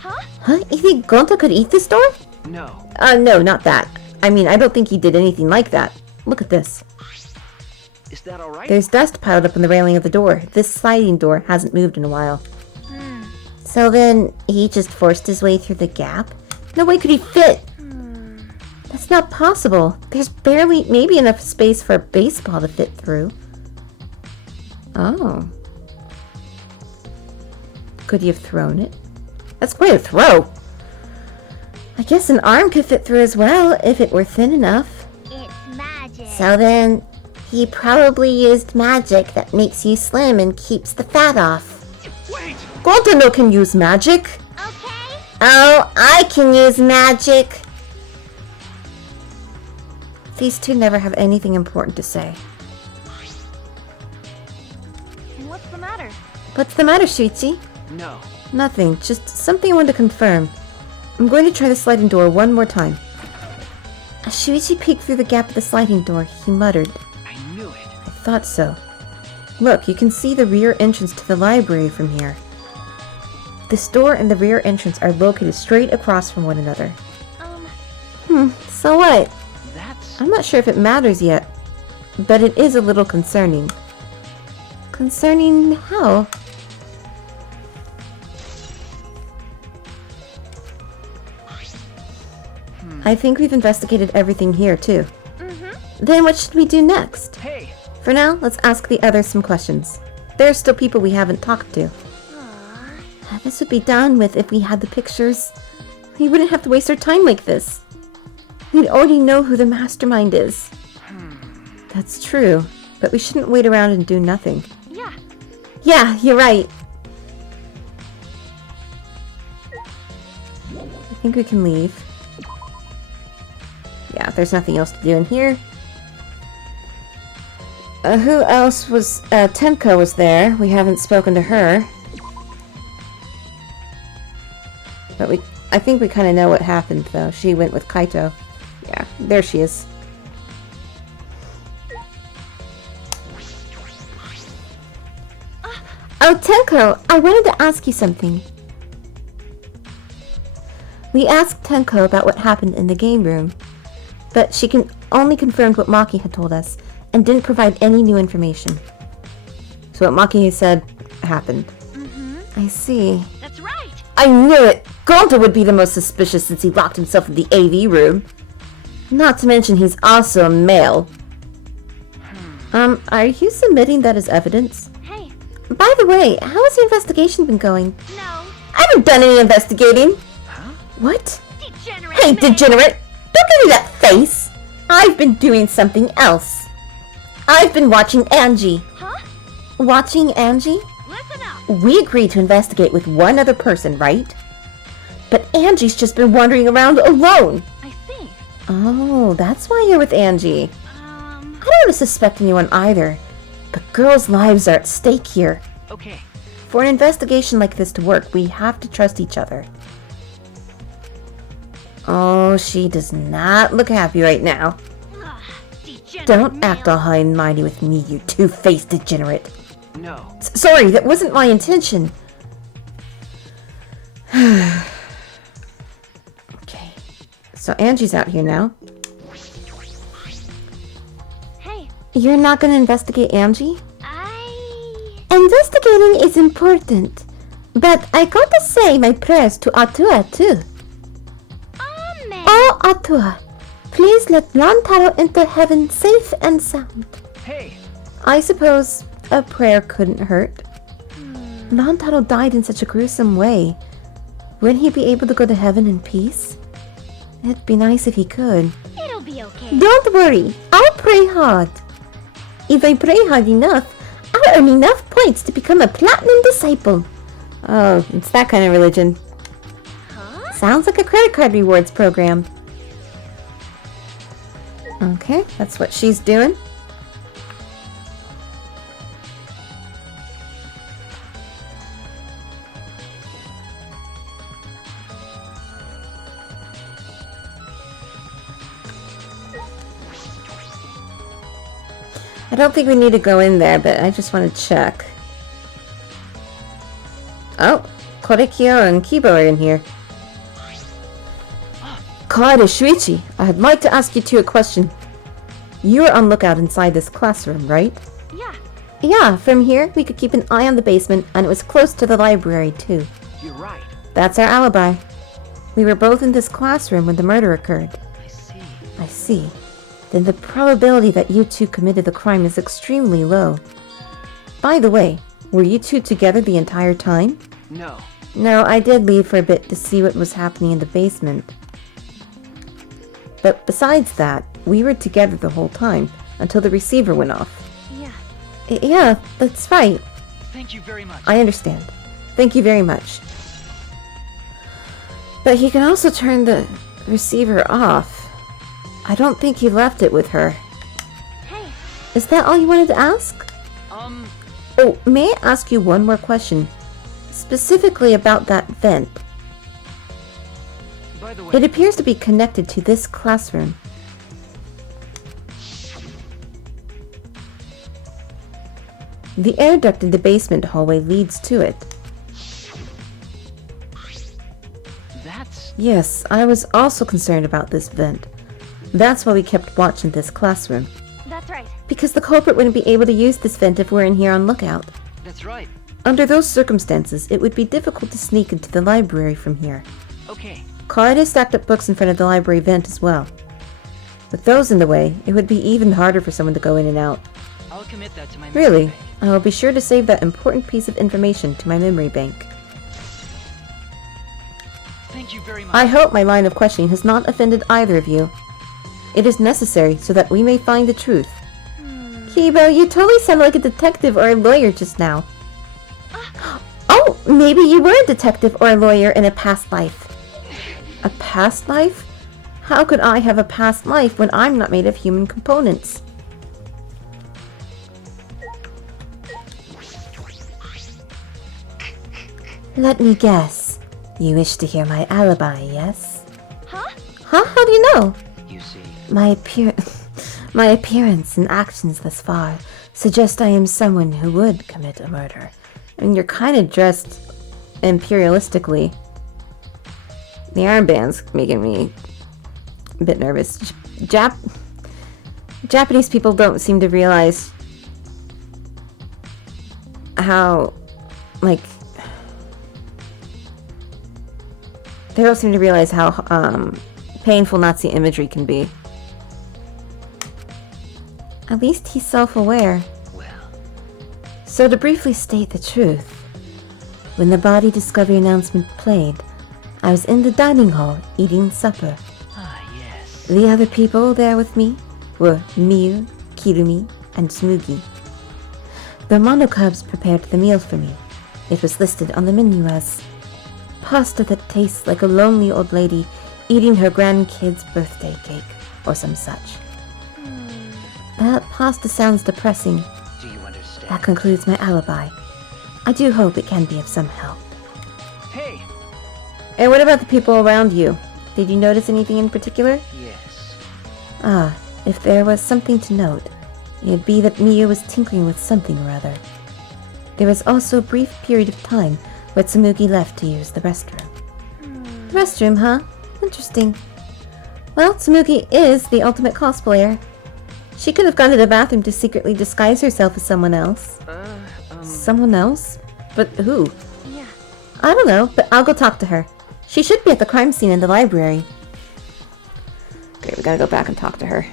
Huh? Huh? You think Gonta could eat this door? No. No, not that. I mean, I don't think he did anything like that. Look at this. Is that alright? There's dust piled up on the railing of the door. This sliding door hasn't moved in a while. So then, he just forced his way through the gap? No way could he fit! That's not possible. There's barely, maybe enough space for a baseball to fit through. Oh. Could he have thrown it? That's quite a throw! I guess an arm could fit through as well, if it were thin enough. It's magic. So then, he probably used magic that makes you slim and keeps the fat off. Wait. Gonta no can use magic! Okay. Oh, I can use magic! These two never have anything important to say. What's the matter? What's the matter, Shuichi? No. Nothing, just something I wanted to confirm. I'm going to try the sliding door one more time. As Shuichi peeked through the gap of the sliding door, he muttered, I knew it. I thought so. Look, you can see the rear entrance to the library from here. This door and the rear entrance are located straight across from one another. So what? That's... I'm not sure if it matters yet, but it is a little concerning. Concerning how? I think we've investigated everything here, too. Then what should we do next? Hey! For now, let's ask the others some questions. There are still people we haven't talked to. This would be done with if we had the pictures. We wouldn't have to waste our time like this. We'd already know who the mastermind is. That's true, but we shouldn't wait around and do nothing. Yeah. Yeah, you're right. I think we can leave. Yeah, there's nothing else to do in here. Who else was... Tenko was there. We haven't spoken to her. But we... I think we kind of know what happened, though. She went with Kaito. Yeah, there she is. Oh, Tenko, I wanted to ask you something. We asked Tenko about what happened in the game room, but she only confirmed what Maki had told us and didn't provide any new information. So what Maki said happened. I see. That's right. I knew it! Gonta would be the most suspicious since he locked himself in the AV room. Not to mention he's also a male. Are you submitting that as evidence? Hey, By the way, how has your investigation been going? no. I haven't done any investigating! What? Degenerate. Hey, man. degenerate! Don't give me that face! I've been doing something else. I've been watching Angie. Huh? Watching Angie? Listen up. We agreed to investigate with one other person, right? But Angie's just been wandering around alone. I see. Oh, that's why you're with Angie. I don't want to suspect anyone either. But girls' lives are at stake here. Okay. For an investigation like this to work, we have to trust each other. Oh, she does not look happy right now. Ugh, degenerate Don't male. act all high and mighty with me, you two-faced degenerate. No. Sorry, that wasn't my intention. Okay. So Angie's out here now. Hey, You're not gonna investigate Angie? Investigating is important, but I gotta say my prayers to Atua too. man. Oh, Atua, please let Rantaro enter heaven safe and sound. Hey. I suppose a prayer couldn't hurt. Rantaro died in such a gruesome way. Wouldn't he be able to go to heaven in peace? It'd be nice if he could. It'll be okay. Don't worry, I'll pray hard. If I pray hard enough, I'll earn enough points to become a platinum disciple. Oh, it's that kind of religion. Huh? Sounds like a credit card rewards program. Okay, that's what she's doing. I don't think we need to go in there, but I just want to check. Oh, Korikyo and Kibo are in here. Kaede, Shuichi, I'd like to ask you two a question. You are on lookout inside this classroom, right? Yeah. Yeah, from here we could keep an eye on the basement, and it was close to the library too. You're right. That's our alibi. We were both in this classroom when the murder occurred. I see. I see. Then the probability that you two committed the crime is extremely low. By the way, were you two together the entire time? No. No, I did leave for a bit to see what was happening in the basement. But besides that, we were together the whole time, until the receiver went off. Yeah. Yeah, that's right. Thank you very much. I understand. Thank you very much. But he can also turn the receiver off. I don't think he left it with her. Hey. Is that all you wanted to ask? Oh, may I ask you one more question? Specifically about that vent. By the way, It appears to be connected to this classroom. The air duct in the basement hallway leads to it. that's... Yes, I was also concerned about this vent. That's why we kept watch in this classroom. That's right. Because the culprit wouldn't be able to use this vent if we're in here on lookout. That's right. Under those circumstances, it would be difficult to sneak into the library from here. Okay. Kaede stacked up books in front of the library vent as well. With those in the way, it would be even harder for someone to go in and out. I'll commit that to my Really, memory bank. I'll be sure to save that important piece of information to my memory bank. Thank you very much. I hope my line of questioning has not offended either of you. It is necessary so that we may find the truth. Kibo, you totally sound like a detective or a lawyer just now. Oh, maybe you were a detective or a lawyer in a past life. A past life? How could I have a past life when I'm not made of human components? Let me guess. You wish to hear my alibi, yes? Huh? Huh? How do you know? You see, My appearance and actions thus far suggest I am someone who would commit a murder. And you're kind of dressed imperialistically. The armband's making me a bit nervous. Japanese people don't seem to realize how, like, they don't seem to realize how painful Nazi imagery can be. At least he's self-aware. well, So to briefly state the truth, when the body discovery announcement played, I was in the dining hall eating supper. yes. The other people there with me were Miu, Kirumi, and Tsumugi. The monocubs prepared the meal for me. It was listed on the menu as pasta that tastes like a lonely old lady eating her grandkid's birthday cake, or some such. That pasta sounds depressing. Do you understand? That concludes my alibi. I do hope it can be of some help. Hey! And what about the people around you? Did you notice anything in particular? Yes. Ah, if there was something to note, it'd be that Miyu was tinkering with something or other. There was also a brief period of time where Tsumugi left to use the restroom. The restroom, huh? Interesting. Well, Tsumugi is the ultimate cosplayer. She could have gone to the bathroom to secretly disguise herself as someone else. Someone else? But who? Yeah. I don't know, but I'll go talk to her. She should be at the crime scene in the library. Okay, we gotta go back and talk to her.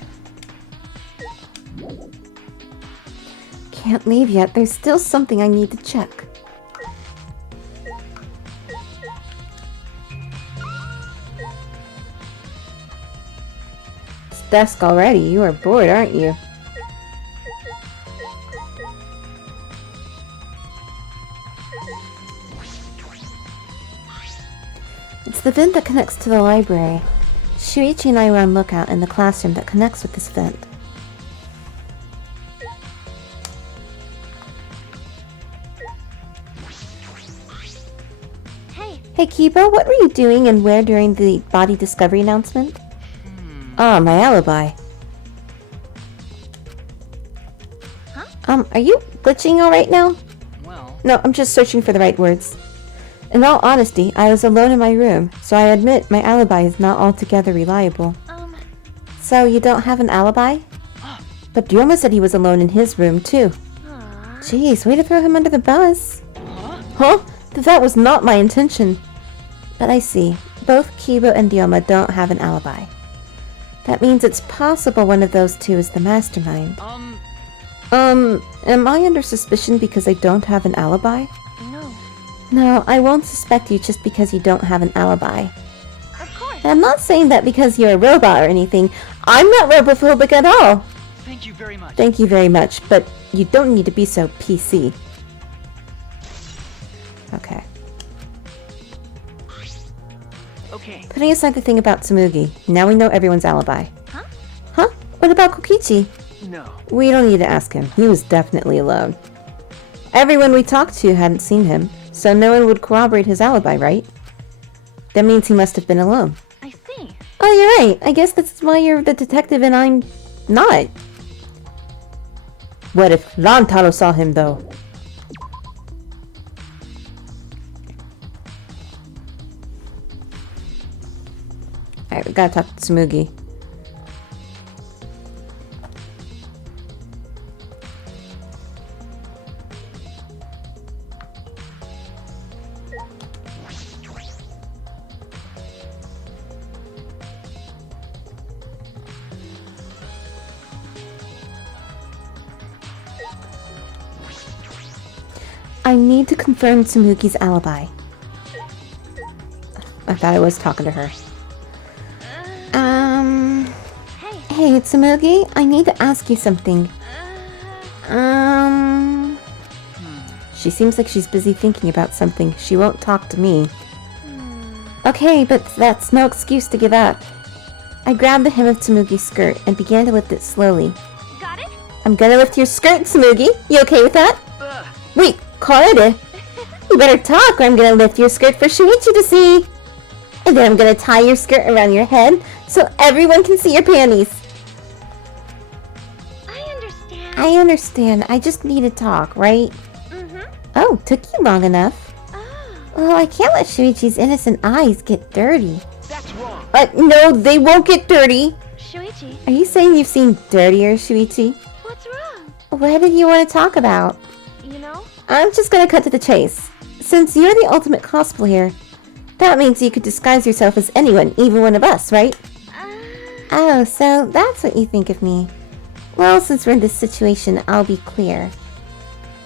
Can't leave yet. There's still something I need to check. It's dusk already. You are bored, aren't you? It's the vent that connects to the library. Shuichi and I were on lookout in the classroom that connects with this vent. Hey Kiba, what were you doing and where during the body discovery announcement? Ah, my alibi. Huh? Are you glitching alright now? Well, No, I'm just searching for the right words. In all honesty, I was alone in my room, so I admit my alibi is not altogether reliable. So you don't have an alibi? But Ryoma said he was alone in his room too. Jeez, way to throw him under the bus. Huh? That was not my intention. But I see. Both Kiba and Ryoma don't have an alibi. That means it's possible one of those two is the mastermind. Am I under suspicion because I don't have an alibi? No. No, I won't suspect you just because you don't have an alibi. Of course. And I'm not saying that because you're a robot or anything. I'm not robophobic at all. thank you very much. Thank you very much, but you don't need to be so PC. Okay. Okay. Putting aside the thing about Tsumugi, now we know everyone's alibi. Huh? Huh? What about Kokichi? No. We don't need to ask him. He was definitely alone. Everyone we talked to hadn't seen him, so no one would corroborate his alibi, right? That means he must have been alone. I see. Oh, you're right. I guess that's why you're the detective and I'm not. What if Rantaro saw him, though? Alright, we gotta talk to Tsumugi. I need to confirm Tsumugi's alibi. I thought I was talking to her. Hey, Tsumugi, I need to ask you something. She seems like she's busy thinking about something. She won't talk to me. Okay, but that's no excuse to give up. I grabbed the hem of Tsumugi's skirt and began to lift it slowly. Got it? I'm gonna lift your skirt, Tsumugi. You okay with that? Wait, Kaede! You better talk or I'm gonna lift your skirt for Shuichi to see. And then I'm gonna tie your skirt around your head so everyone can see your panties. I understand. I understand. I just need to talk, right? Mm-hmm. Oh, took you long enough. Oh. Well, I can't let Shuichi's innocent eyes get dirty. That's wrong. No, they won't get dirty. Shuichi, Are you saying you've seen dirtier, Shuichi? what's wrong? What did you want to talk about? You know? I'm just gonna cut to the chase. Since you're the ultimate cosplayer, that means you could disguise yourself as anyone, even one of us, right? Oh, so that's what you think of me. Well, since we're in this situation, I'll be clear.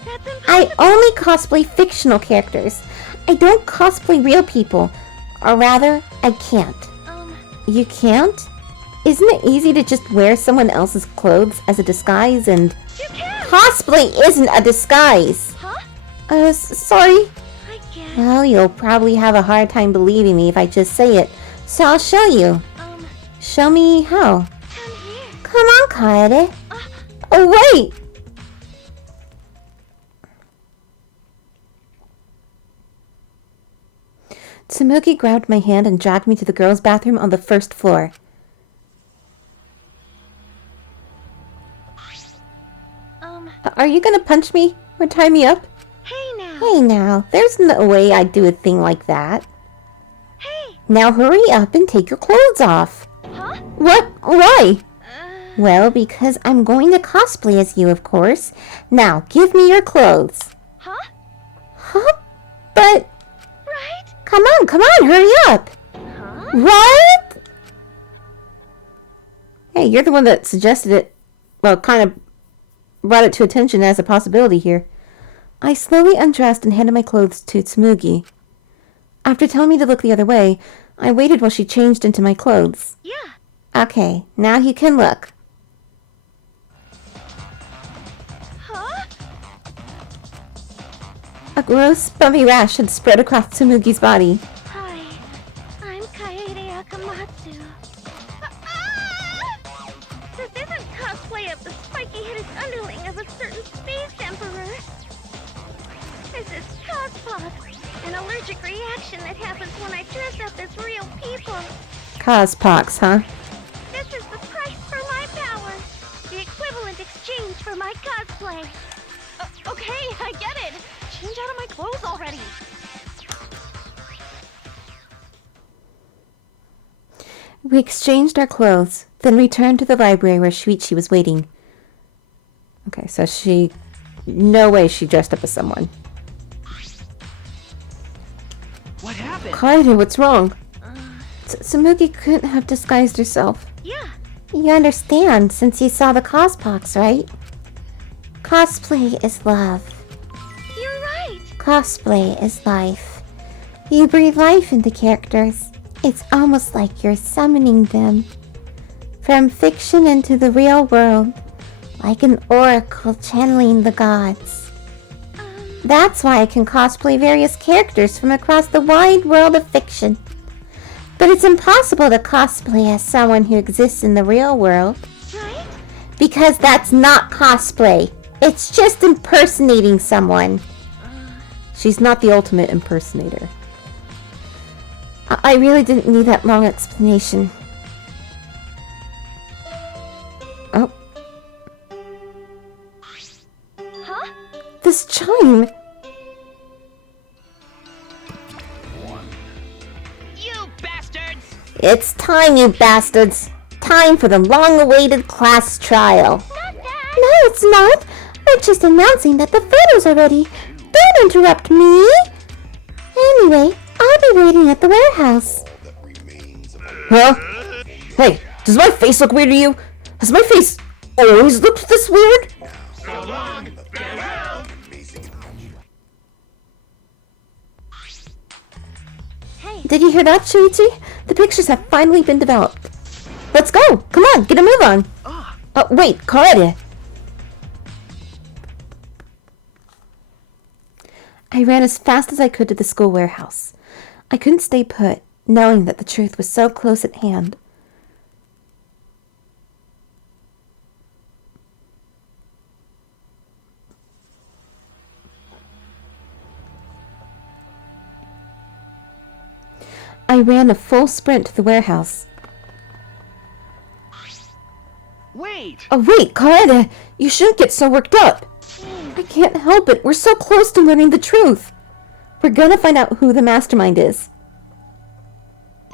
That's impossible. I only cosplay fictional characters. I don't cosplay real people. Or rather, I can't. You can't? Isn't it easy to just wear someone else's clothes as a disguise and... You can't! Cosplay isn't a disguise! Huh? Sorry. I guess. Well, you'll probably have a hard time believing me if I just say it. So I'll show you. Show me how. Come here. Come on, Kaede. Oh, wait! Tsumugi grabbed my hand and dragged me to the girls' bathroom on the first floor. Are you gonna punch me or tie me up? Hey now. Hey now, there's no way I'd do a thing like that. Hey. Now hurry up and take your clothes off. Huh? What? Why? Well, because I'm going to cosplay as you, of course. Now, give me your clothes. Huh? Huh? But... Right? Come on, hurry up! Huh? What? Hey, you're the one that suggested it. Well, kind of brought it to attention as a possibility here. I slowly undressed and handed my clothes to Tsumugi. After telling me to look the other way, I waited while she changed into my clothes. Yeah. Okay, now you can look. Huh? A gross, bumpy rash had spread across Tsumugi's body. Hi. I'm Kaede Akamatsu. This isn't cosplay of the spiky-headed underling of a certain space emperor. This is cospox, an allergic reaction that happens when I dress up as real people. Cospox, huh? This is the price for my power. The equivalent exchange for my cosplay. Okay, I get it. Change out of my clothes already. We exchanged our clothes, then returned to the library where Shuichi was waiting. Okay, so no way she dressed up as someone. What happened? Kaede, what's wrong? Tsumugi couldn't have disguised herself. Yeah. You understand, since you saw the cospox, right? Cosplay is love. You're right. Cosplay is life. You breathe life into characters. It's almost like you're summoning them. From fiction into the real world. Like an oracle channeling the gods. That's why I can cosplay various characters from across the wide world of fiction. But it's impossible to cosplay as someone who exists in the real world. Right? Because that's not cosplay. It's just impersonating someone. She's not the ultimate impersonator. I really didn't need that long explanation. Oh. Huh? This chime! You bastards! It's time, you bastards! Time for the long-awaited class trial. Not that. No, it's not. We're just announcing that the photos are ready. Don't interrupt me. Anyway, I'll be waiting at the warehouse. Huh? Hey, does my face look weird to you? Has my face always looked this weird? So long. Farewell. Hey. Did you hear that, Shuichi? The pictures have finally been developed. Let's go. Come on, get a move on. Oh, wait, Kaede. I ran as fast as I could to the school warehouse. I couldn't stay put, knowing that the truth was so close at hand. I ran a full sprint to the warehouse. Wait! Oh wait, Kaede! You shouldn't get so worked up! I can't help it. We're so close to learning the truth. We're gonna find out who the mastermind is.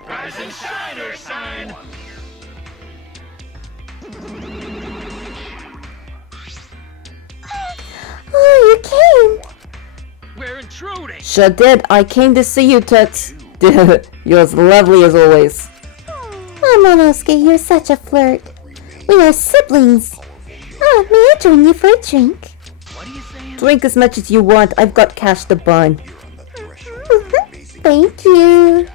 Rise and shine, Ursine! Oh, you came! We're intruding! Sure did. I came to see you, Toots. You're as lovely as always. Oh, Monosuke, you're such a flirt. We are siblings. Oh, may I join you for a drink? What are you saying? Drink as much as you want. I've got cash to burn. Thank you.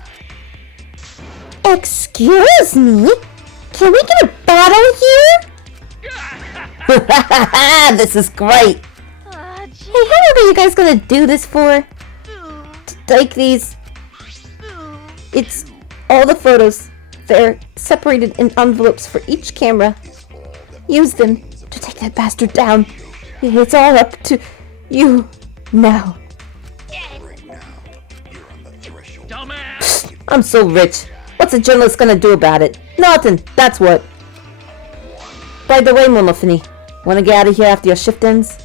Excuse me? Can we get a bottle here? This is great. Hey, how long are you guys gonna do this for? Take these. It's all the photos. They're separated in envelopes for each camera. Use them to take that bastard down. It's all up to you now. Dumbass! I'm so rich. What's a journalist gonna do about it? Nothing. That's what. By the way, Monofini, wanna get out of here after your shift ends?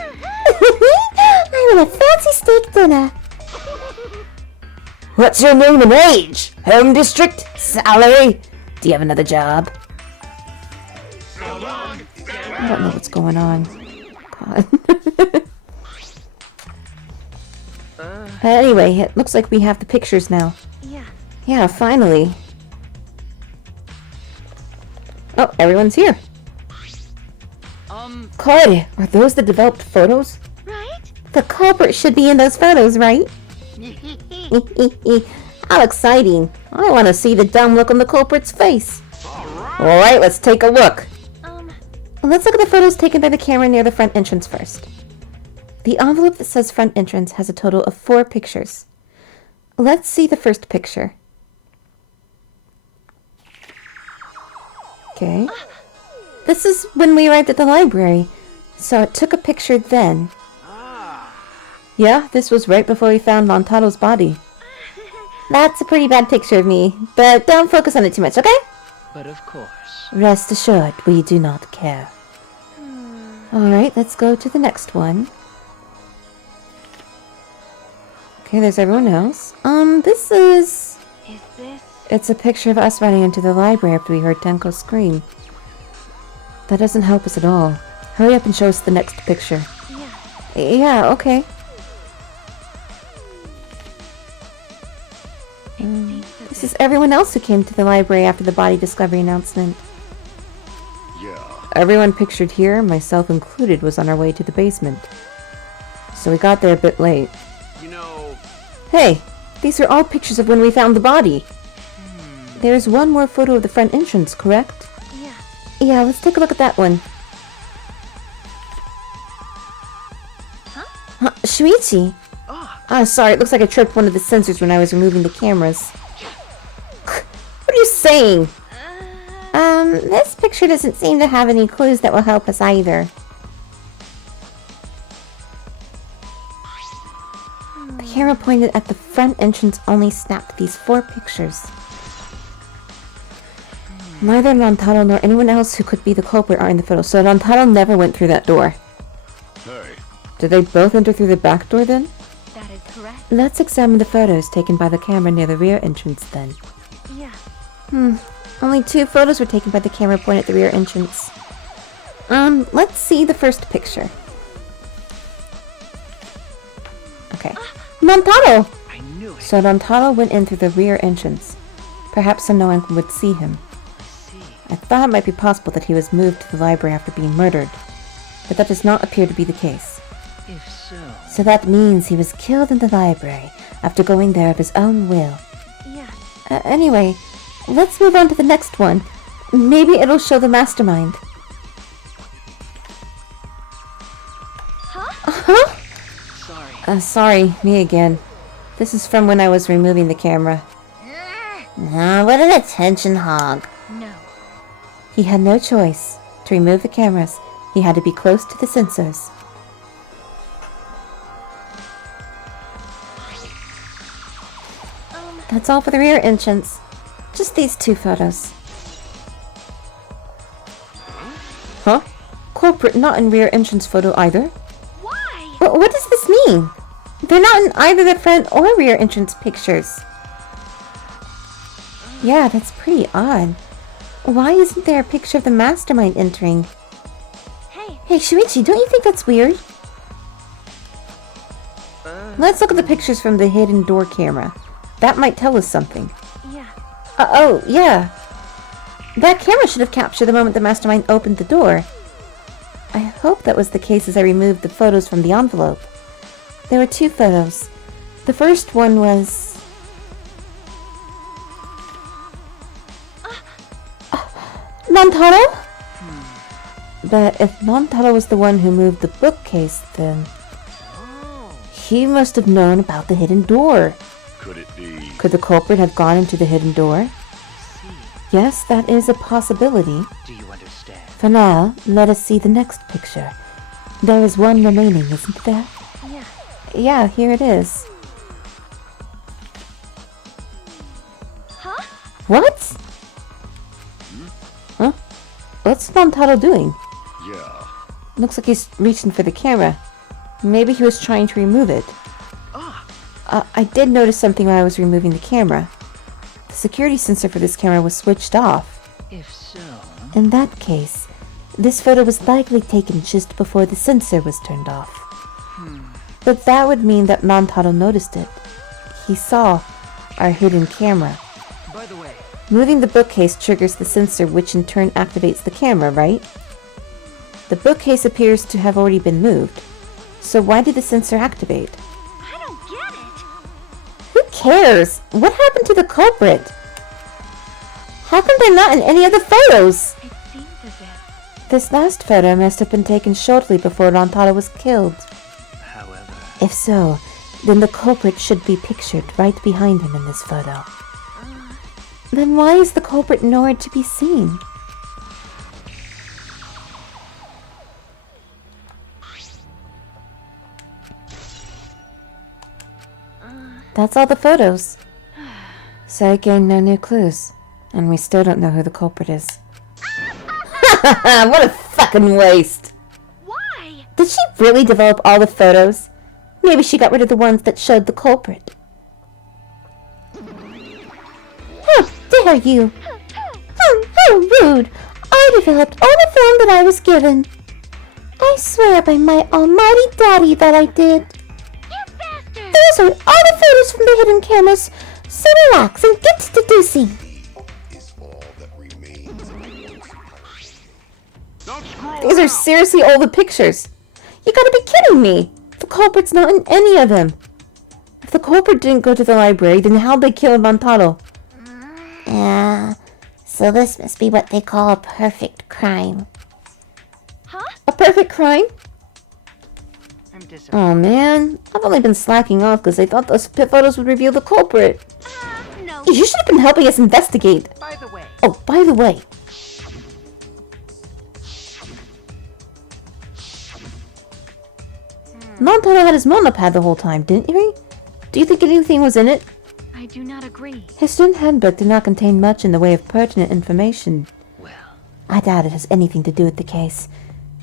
I want a fancy steak dinner. What's your name and age? Home district? Salary? Do you have another job? So long! I don't know what's going on. God. Anyway, it looks like we have the pictures now. Yeah. Yeah, finally. Oh, everyone's here. Kaede, are those the developed photos? Right? The culprit should be in those photos, right? How exciting. I want to see the dumb look on the culprit's face. Alright, let's take a look. Let's look at the photos taken by the camera near the front entrance first. The envelope that says front entrance has a total of 4 pictures. Let's see the first picture. Okay. This is when we arrived at the library, so it took a picture then. Yeah, this was right before we found Rantaro's body. That's a pretty bad picture of me, but don't focus on it too much, okay? But of course. Rest assured, we do not care. Alright, let's go to the next one. Okay, there's everyone else. This is... Is this? It's a picture of us running into the library after we heard Tenko scream. That doesn't help us at all. Hurry up and show us the next picture. Yeah. Yeah, okay. This is everyone else who came to the library after the body discovery announcement. Yeah. Everyone pictured here, myself included, was on our way to the basement. So we got there a bit late. You know... Hey, these are all pictures of when we found the body. There's one more photo of the front entrance, correct? Yeah. Yeah, let's take a look at that one. Huh? Shuichi! Sorry, it looks like I tripped one of the sensors when I was removing the cameras. What are you saying? This picture doesn't seem to have any clues that will help us either. The camera pointed at the front entrance only snapped these 4 pictures. Neither Rantaro nor anyone else who could be the culprit are in the photo, so Rantaro never went through that door. Hey. Did they both enter through the back door then? That is correct. Let's examine the photos taken by the camera near the rear entrance then. Yeah. Only 2 photos were taken by the camera pointed at the rear entrance. Let's see the first picture. Okay. Rantaro! I knew it. So Rantaro went in through the rear entrance. Perhaps so no one would see him. I thought it might be possible that he was moved to the library after being murdered, but that does not appear to be the case. If so... So that means he was killed in the library after going there of his own will. Yeah. Anyway, let's move on to the next one. Maybe it'll show the mastermind. Huh? Sorry. Sorry, me again. This is from when I was removing the camera. What an attention hog. No. He had no choice. To remove the cameras, he had to be close to the sensors. That's all for the rear entrance. Just these 2 photos. Huh? Culprit not in rear entrance photo either. Why? What does this mean? They're not in either the front or rear entrance pictures. Yeah, that's pretty odd. Why isn't there a picture of the mastermind entering? Hey, Shuichi, don't you think that's weird? Let's look at the pictures from the hidden door camera. That might tell us something. Yeah. Oh, yeah. That camera should have captured the moment the mastermind opened the door. I hope that was the case as I removed the photos from the envelope. There were 2 photos. The first one was... Rantaro? But if Rantaro was the one who moved the bookcase, then... he must have known about the hidden door. Could it be? Could the culprit have gone into the hidden door? Yes, that is a possibility. Do you understand? For now, let us see the next picture. There is one remaining, isn't there? Yeah. Yeah, here it is. Huh? What? Huh? What's Rantaro doing? Yeah. Looks like he's reaching for the camera. Maybe he was trying to remove it. I did notice something while I was removing the camera. The security sensor for this camera was switched off. If so... In that case, this photo was likely taken just before the sensor was turned off. But that would mean that Rantaro noticed it. He saw our hidden camera. By the way, Moving the bookcase triggers the sensor, which in turn activates the camera, right? The bookcase appears to have already been moved. So why did the sensor activate? I don't get it. Who cares? What happened to the culprit? How come they're not in any of the photos? It seems as if... This last photo must have been taken shortly before Rantaro was killed. however... If so, then the culprit should be pictured right behind him in this photo. Then why is the culprit nowhere to be seen? That's all the photos. So again, no new clues. And we still don't know who the culprit is. What a fucking waste! Why? Did she really develop all the photos? Maybe she got rid of the ones that showed the culprit. How dare you! How rude! I developed all the film that I was given. I swear by my almighty daddy that I did. You bastard! Those are all the photos from the hidden cameras, so relax and get to deducing. Don't screw These are around. seriously all the pictures. You gotta be kidding me. The culprit's not in any of them. If the culprit didn't go to the library, then how'd they kill Rantaro? So this must be what they call a perfect crime. Huh? A perfect crime? I'm disappointed. Oh man, I've only been slacking off because I thought those photos would reveal the culprit. No. You should have been helping us investigate. By the way, Oh, by the way. Rantaro had his monopad the whole time, didn't he? Do you think anything was in it? I do not agree. His student handbook did not contain much in the way of pertinent information. well, I doubt it has anything to do with the case.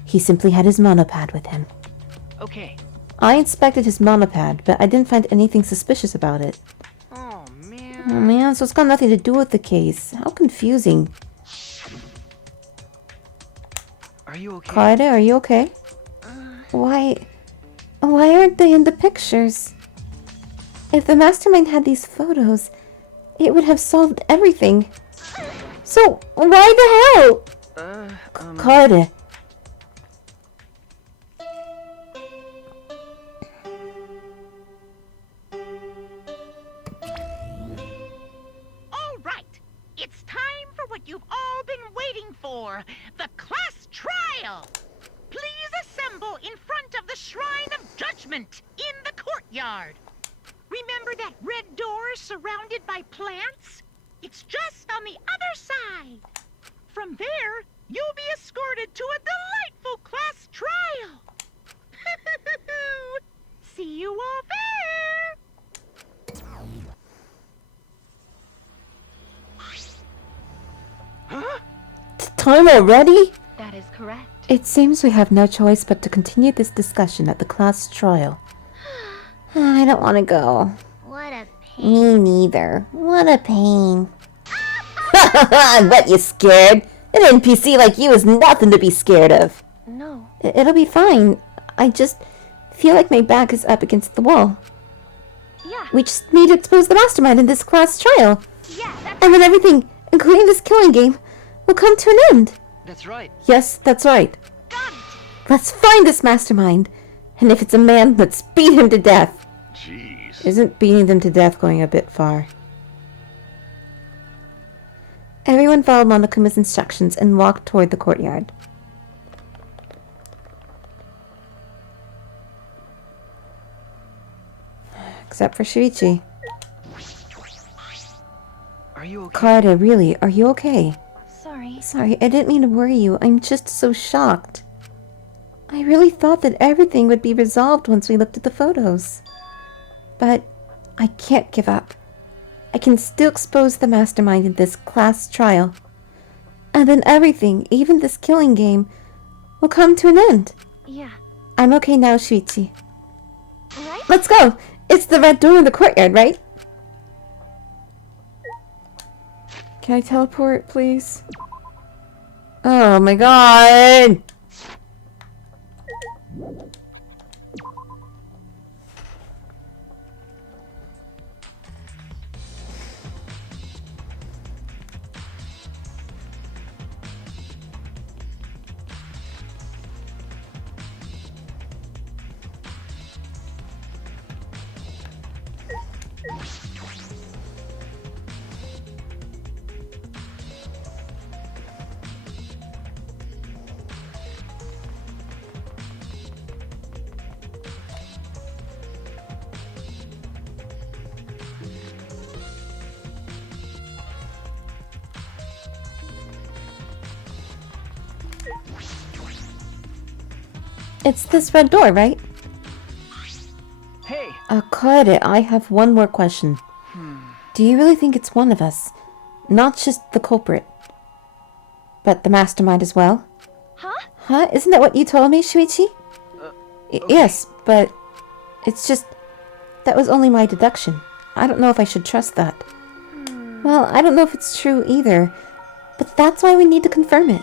He simply had his monopad with him. okay. I inspected his monopad, but I didn't find anything suspicious about it. Oh, man. Oh man, so it's got nothing to do with the case. How confusing. Are you okay? Kaede, are you okay? Why aren't they in the pictures? If the mastermind had these photos, it would have solved everything. So, why the hell? Kaede. All right. It's time for what you've all been waiting for. The class trial. Please assemble in front of the Shrine of Judgment in the courtyard. Remember that red door surrounded by plants? It's just on the other side. From there, you'll be escorted to a delightful class trial. See you all there. time already? That is correct. It seems we have no choice but to continue this discussion at the class trial. I don't want to go. What a pain. Me neither. What a pain. What, you scared? An NPC like you is nothing to be scared of. No. It'll be fine. I just feel like my back is up against the wall. Yeah. We just need to expose the mastermind in this class trial. Yeah, that's And then everything, including this killing game, will come to an end. That's right. Yes, that's right. got it. Let's find this mastermind. And if it's a man, let's beat him to death. Jeez. Isn't beating them to death going a bit far? Everyone followed Monokuma's instructions and walked toward the courtyard. Except for Shuichi. Are you okay? Kaede, really, are you okay? Sorry. Sorry, I didn't mean to worry you. I'm just so shocked. I really thought that everything would be resolved once we looked at the photos. But I can't give up. I can still expose the mastermind in this class trial. And then everything, even this killing game, will come to an end. Yeah. I'm okay now, Shuichi. Right? Let's go! It's the red door in the courtyard, right? Can I teleport, please? Oh my god! It's this red door, right? Hey! Kaede, I have one more question. Do you really think it's one of us? Not just the culprit, but the mastermind as well? Huh? Huh? Isn't that what you told me, Shuichi? Okay. Yes, but it's just... that was only my deduction. I don't know if I should trust that. Well, I don't know if it's true either, but that's why we need to confirm it.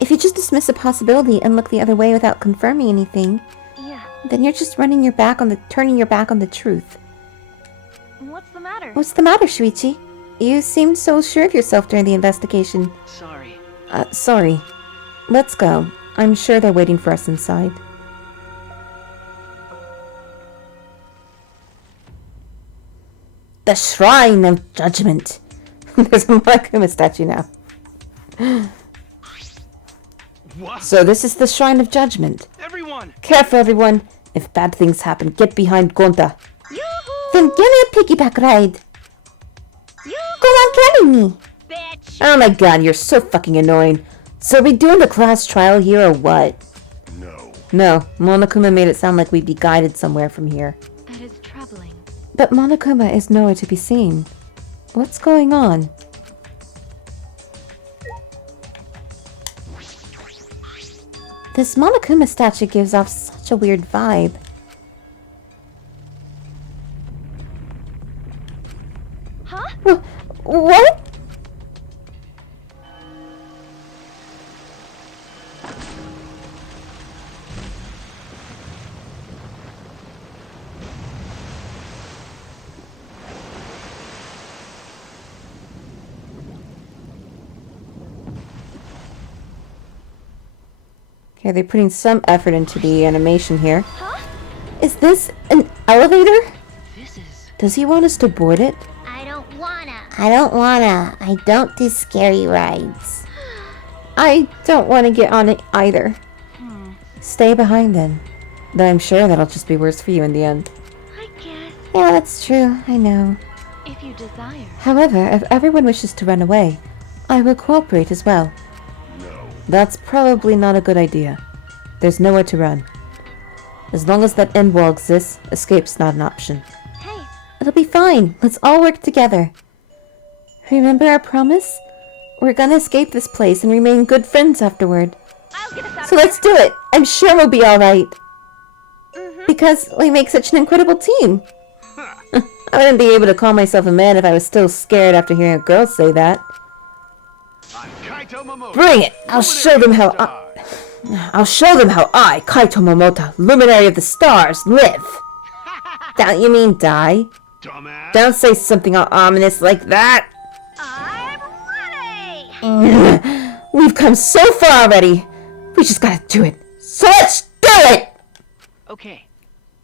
If you just dismiss a possibility and look the other way without confirming anything, Yeah. then you're just turning your back on the truth. What's the matter? What's the matter, Shuichi? You seemed so sure of yourself during the investigation. Sorry. Sorry. Let's go. I'm sure they're waiting for us inside. The Shrine of Judgment. There's a Monokuma statue now. What? So this is the Shrine of Judgment. Everyone! Careful, everyone. If bad things happen, get behind Gonta. Yoo-hoo! Then give me a piggyback ride. Go on carry me. Bitch! Oh my god, you're so fucking annoying. So are we doing the class trial here or what? No. No, Monokuma made it sound like we'd be guided somewhere from here. That is troubling. But Monokuma is nowhere to be seen. What's going on? This Monokuma statue gives off such a weird vibe. Huh? What? Okay, they're putting some effort into the animation here. Huh? Is this an elevator? This is... Does he want us to board it? I don't wanna. I don't wanna. I don't do scary rides. I don't want to get on it either. Stay behind then. Though I'm sure that'll just be worse for you in the end. I guess. Yeah, that's true. I know. If you desire. However, if everyone wishes to run away, I will cooperate as well. No. That's probably not a good idea. There's nowhere to run. As long as that end wall exists, escape's not an option. Hey, It'll be fine. Let's all work together. Remember our promise? We're gonna escape this place and remain good friends afterward. I'll get us out So of let's do it. I'm sure we'll be alright. Because we make such an incredible team. I wouldn't be able to call myself a man if I was still scared after hearing a girl say that. I'm Kaito Momoto. Bring it! I'll show them how I, Kaito Momota, Luminary of the Stars, live! Don't you mean die? Dumbass. Don't say something all ominous like that! I'm ready! We've come so far already! We just gotta do it! So let's do it! Okay.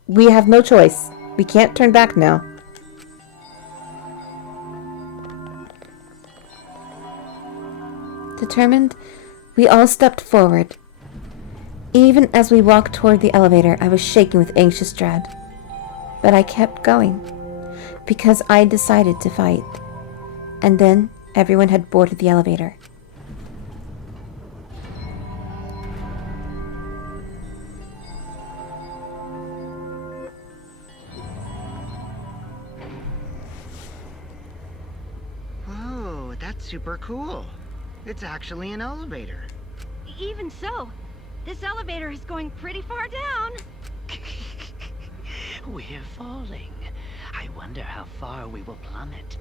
We have no choice. We can't turn back now. Determined, we all stepped forward. Even as we walked toward the elevator, I was shaking with anxious dread. But I kept going, because I decided to fight. And then, everyone had boarded the elevator. Oh, that's super cool. It's actually an elevator. Even so, this elevator is going pretty far down. We're falling. I wonder how far we will plummet.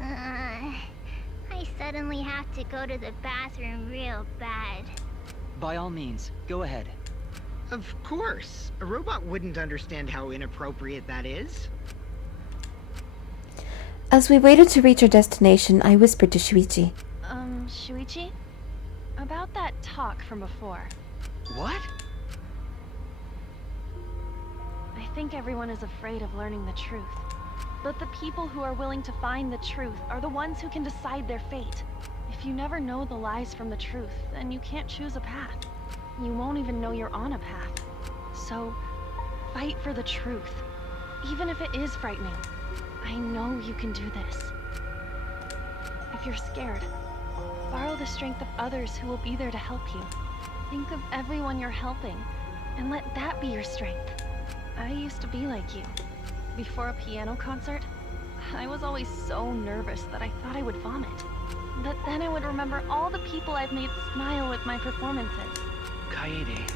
I suddenly have to go to the bathroom real bad. By all means, go ahead. Of course. A robot wouldn't understand how inappropriate that is. As we waited to reach our destination, I whispered to Shuichi. Shuichi? About that talk from before. What? I think everyone is afraid of learning the truth. But the people who are willing to find the truth are the ones who can decide their fate. If you never know the lies from the truth, then you can't choose a path. You won't even know you're on a path. So, fight for the truth. Even if it is frightening. I know you can do this. If you're scared, borrow the strength of others who will be there to help you. Think of everyone you're helping, and let that be your strength. I used to be like you. Before a piano concert, I was always so nervous that I thought I would vomit. But then I would remember all the people I've made smile with my performances. Kaede.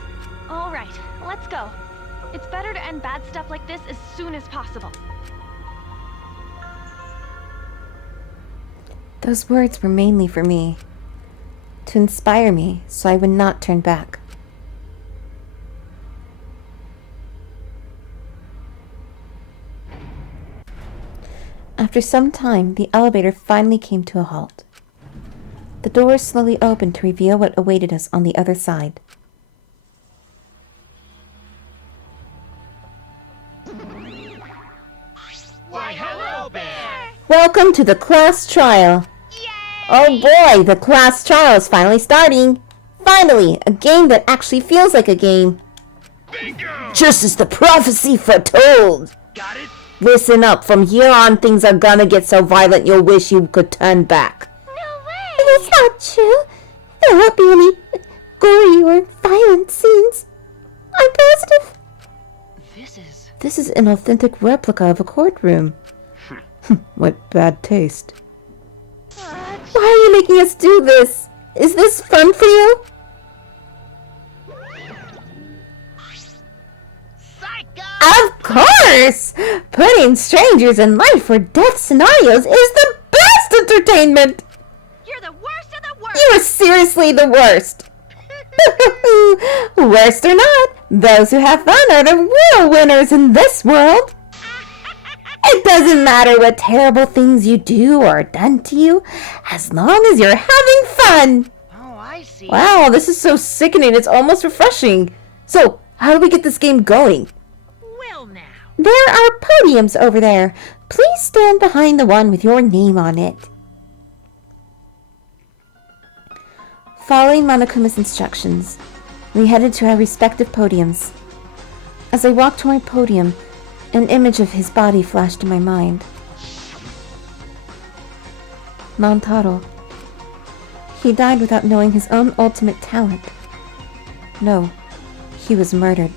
All right, let's go. It's better to end bad stuff like this as soon as possible. Those words were mainly for me. To inspire me, so I would not turn back. After some time, the elevator finally came to a halt. The doors slowly opened to reveal what awaited us on the other side. Why, hello there! Welcome to the class trial! Oh boy, the class trial is finally starting! Finally, a game that actually feels like a game! Bingo! Just as the prophecy foretold! Got it? Listen up, from here on things are gonna get so violent you'll wish you could turn back. No way! It's not true. There won't be any gory or violent scenes. I'm positive. This is an authentic replica of a courtroom. What bad taste. Why are you making us do this? Is this fun for you? Of course! Putting strangers in life or death scenarios is the best entertainment! You're the worst of the worst! You are seriously the worst! Worst or not, those who have fun are the real winners in this world! It doesn't matter what terrible things you do or are done to you, as long as you're having fun! Oh, I see. Wow, this is so sickening, it's almost refreshing. So, how do we get this game going? Well now. There are podiums over there. Please stand behind the one with your name on it. Following Monokuma's instructions, we headed to our respective podiums. As I walked to my podium, an image of his body flashed in my mind. Rantaro. He died without knowing his own ultimate talent. No, he was murdered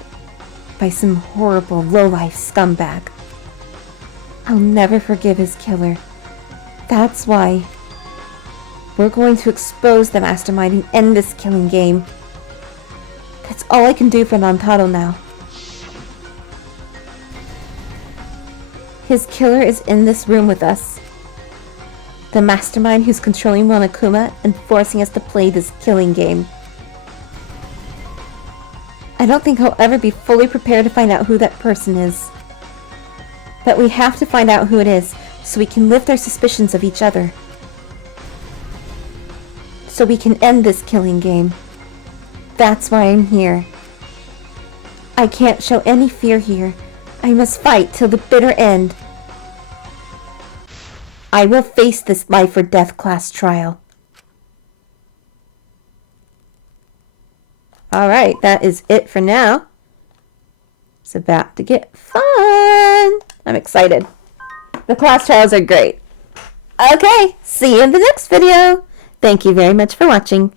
by some horrible low-life scumbag. I'll never forgive his killer. That's why We're going to expose the mastermind and end this killing game. That's all I can do for Rantaro now. His killer is in this room with us. The mastermind who's controlling Monokuma and forcing us to play this killing game. I don't think I'll ever be fully prepared to find out who that person is. But we have to find out who it is so we can lift our suspicions of each other. So we can end this killing game. That's why I'm here. I can't show any fear here. I must fight till the bitter end. I will face this life or death class trial. Alright, that is it for now. It's about to get fun. I'm excited. The class trials are great. Okay, see you in the next video. Thank you very much for watching.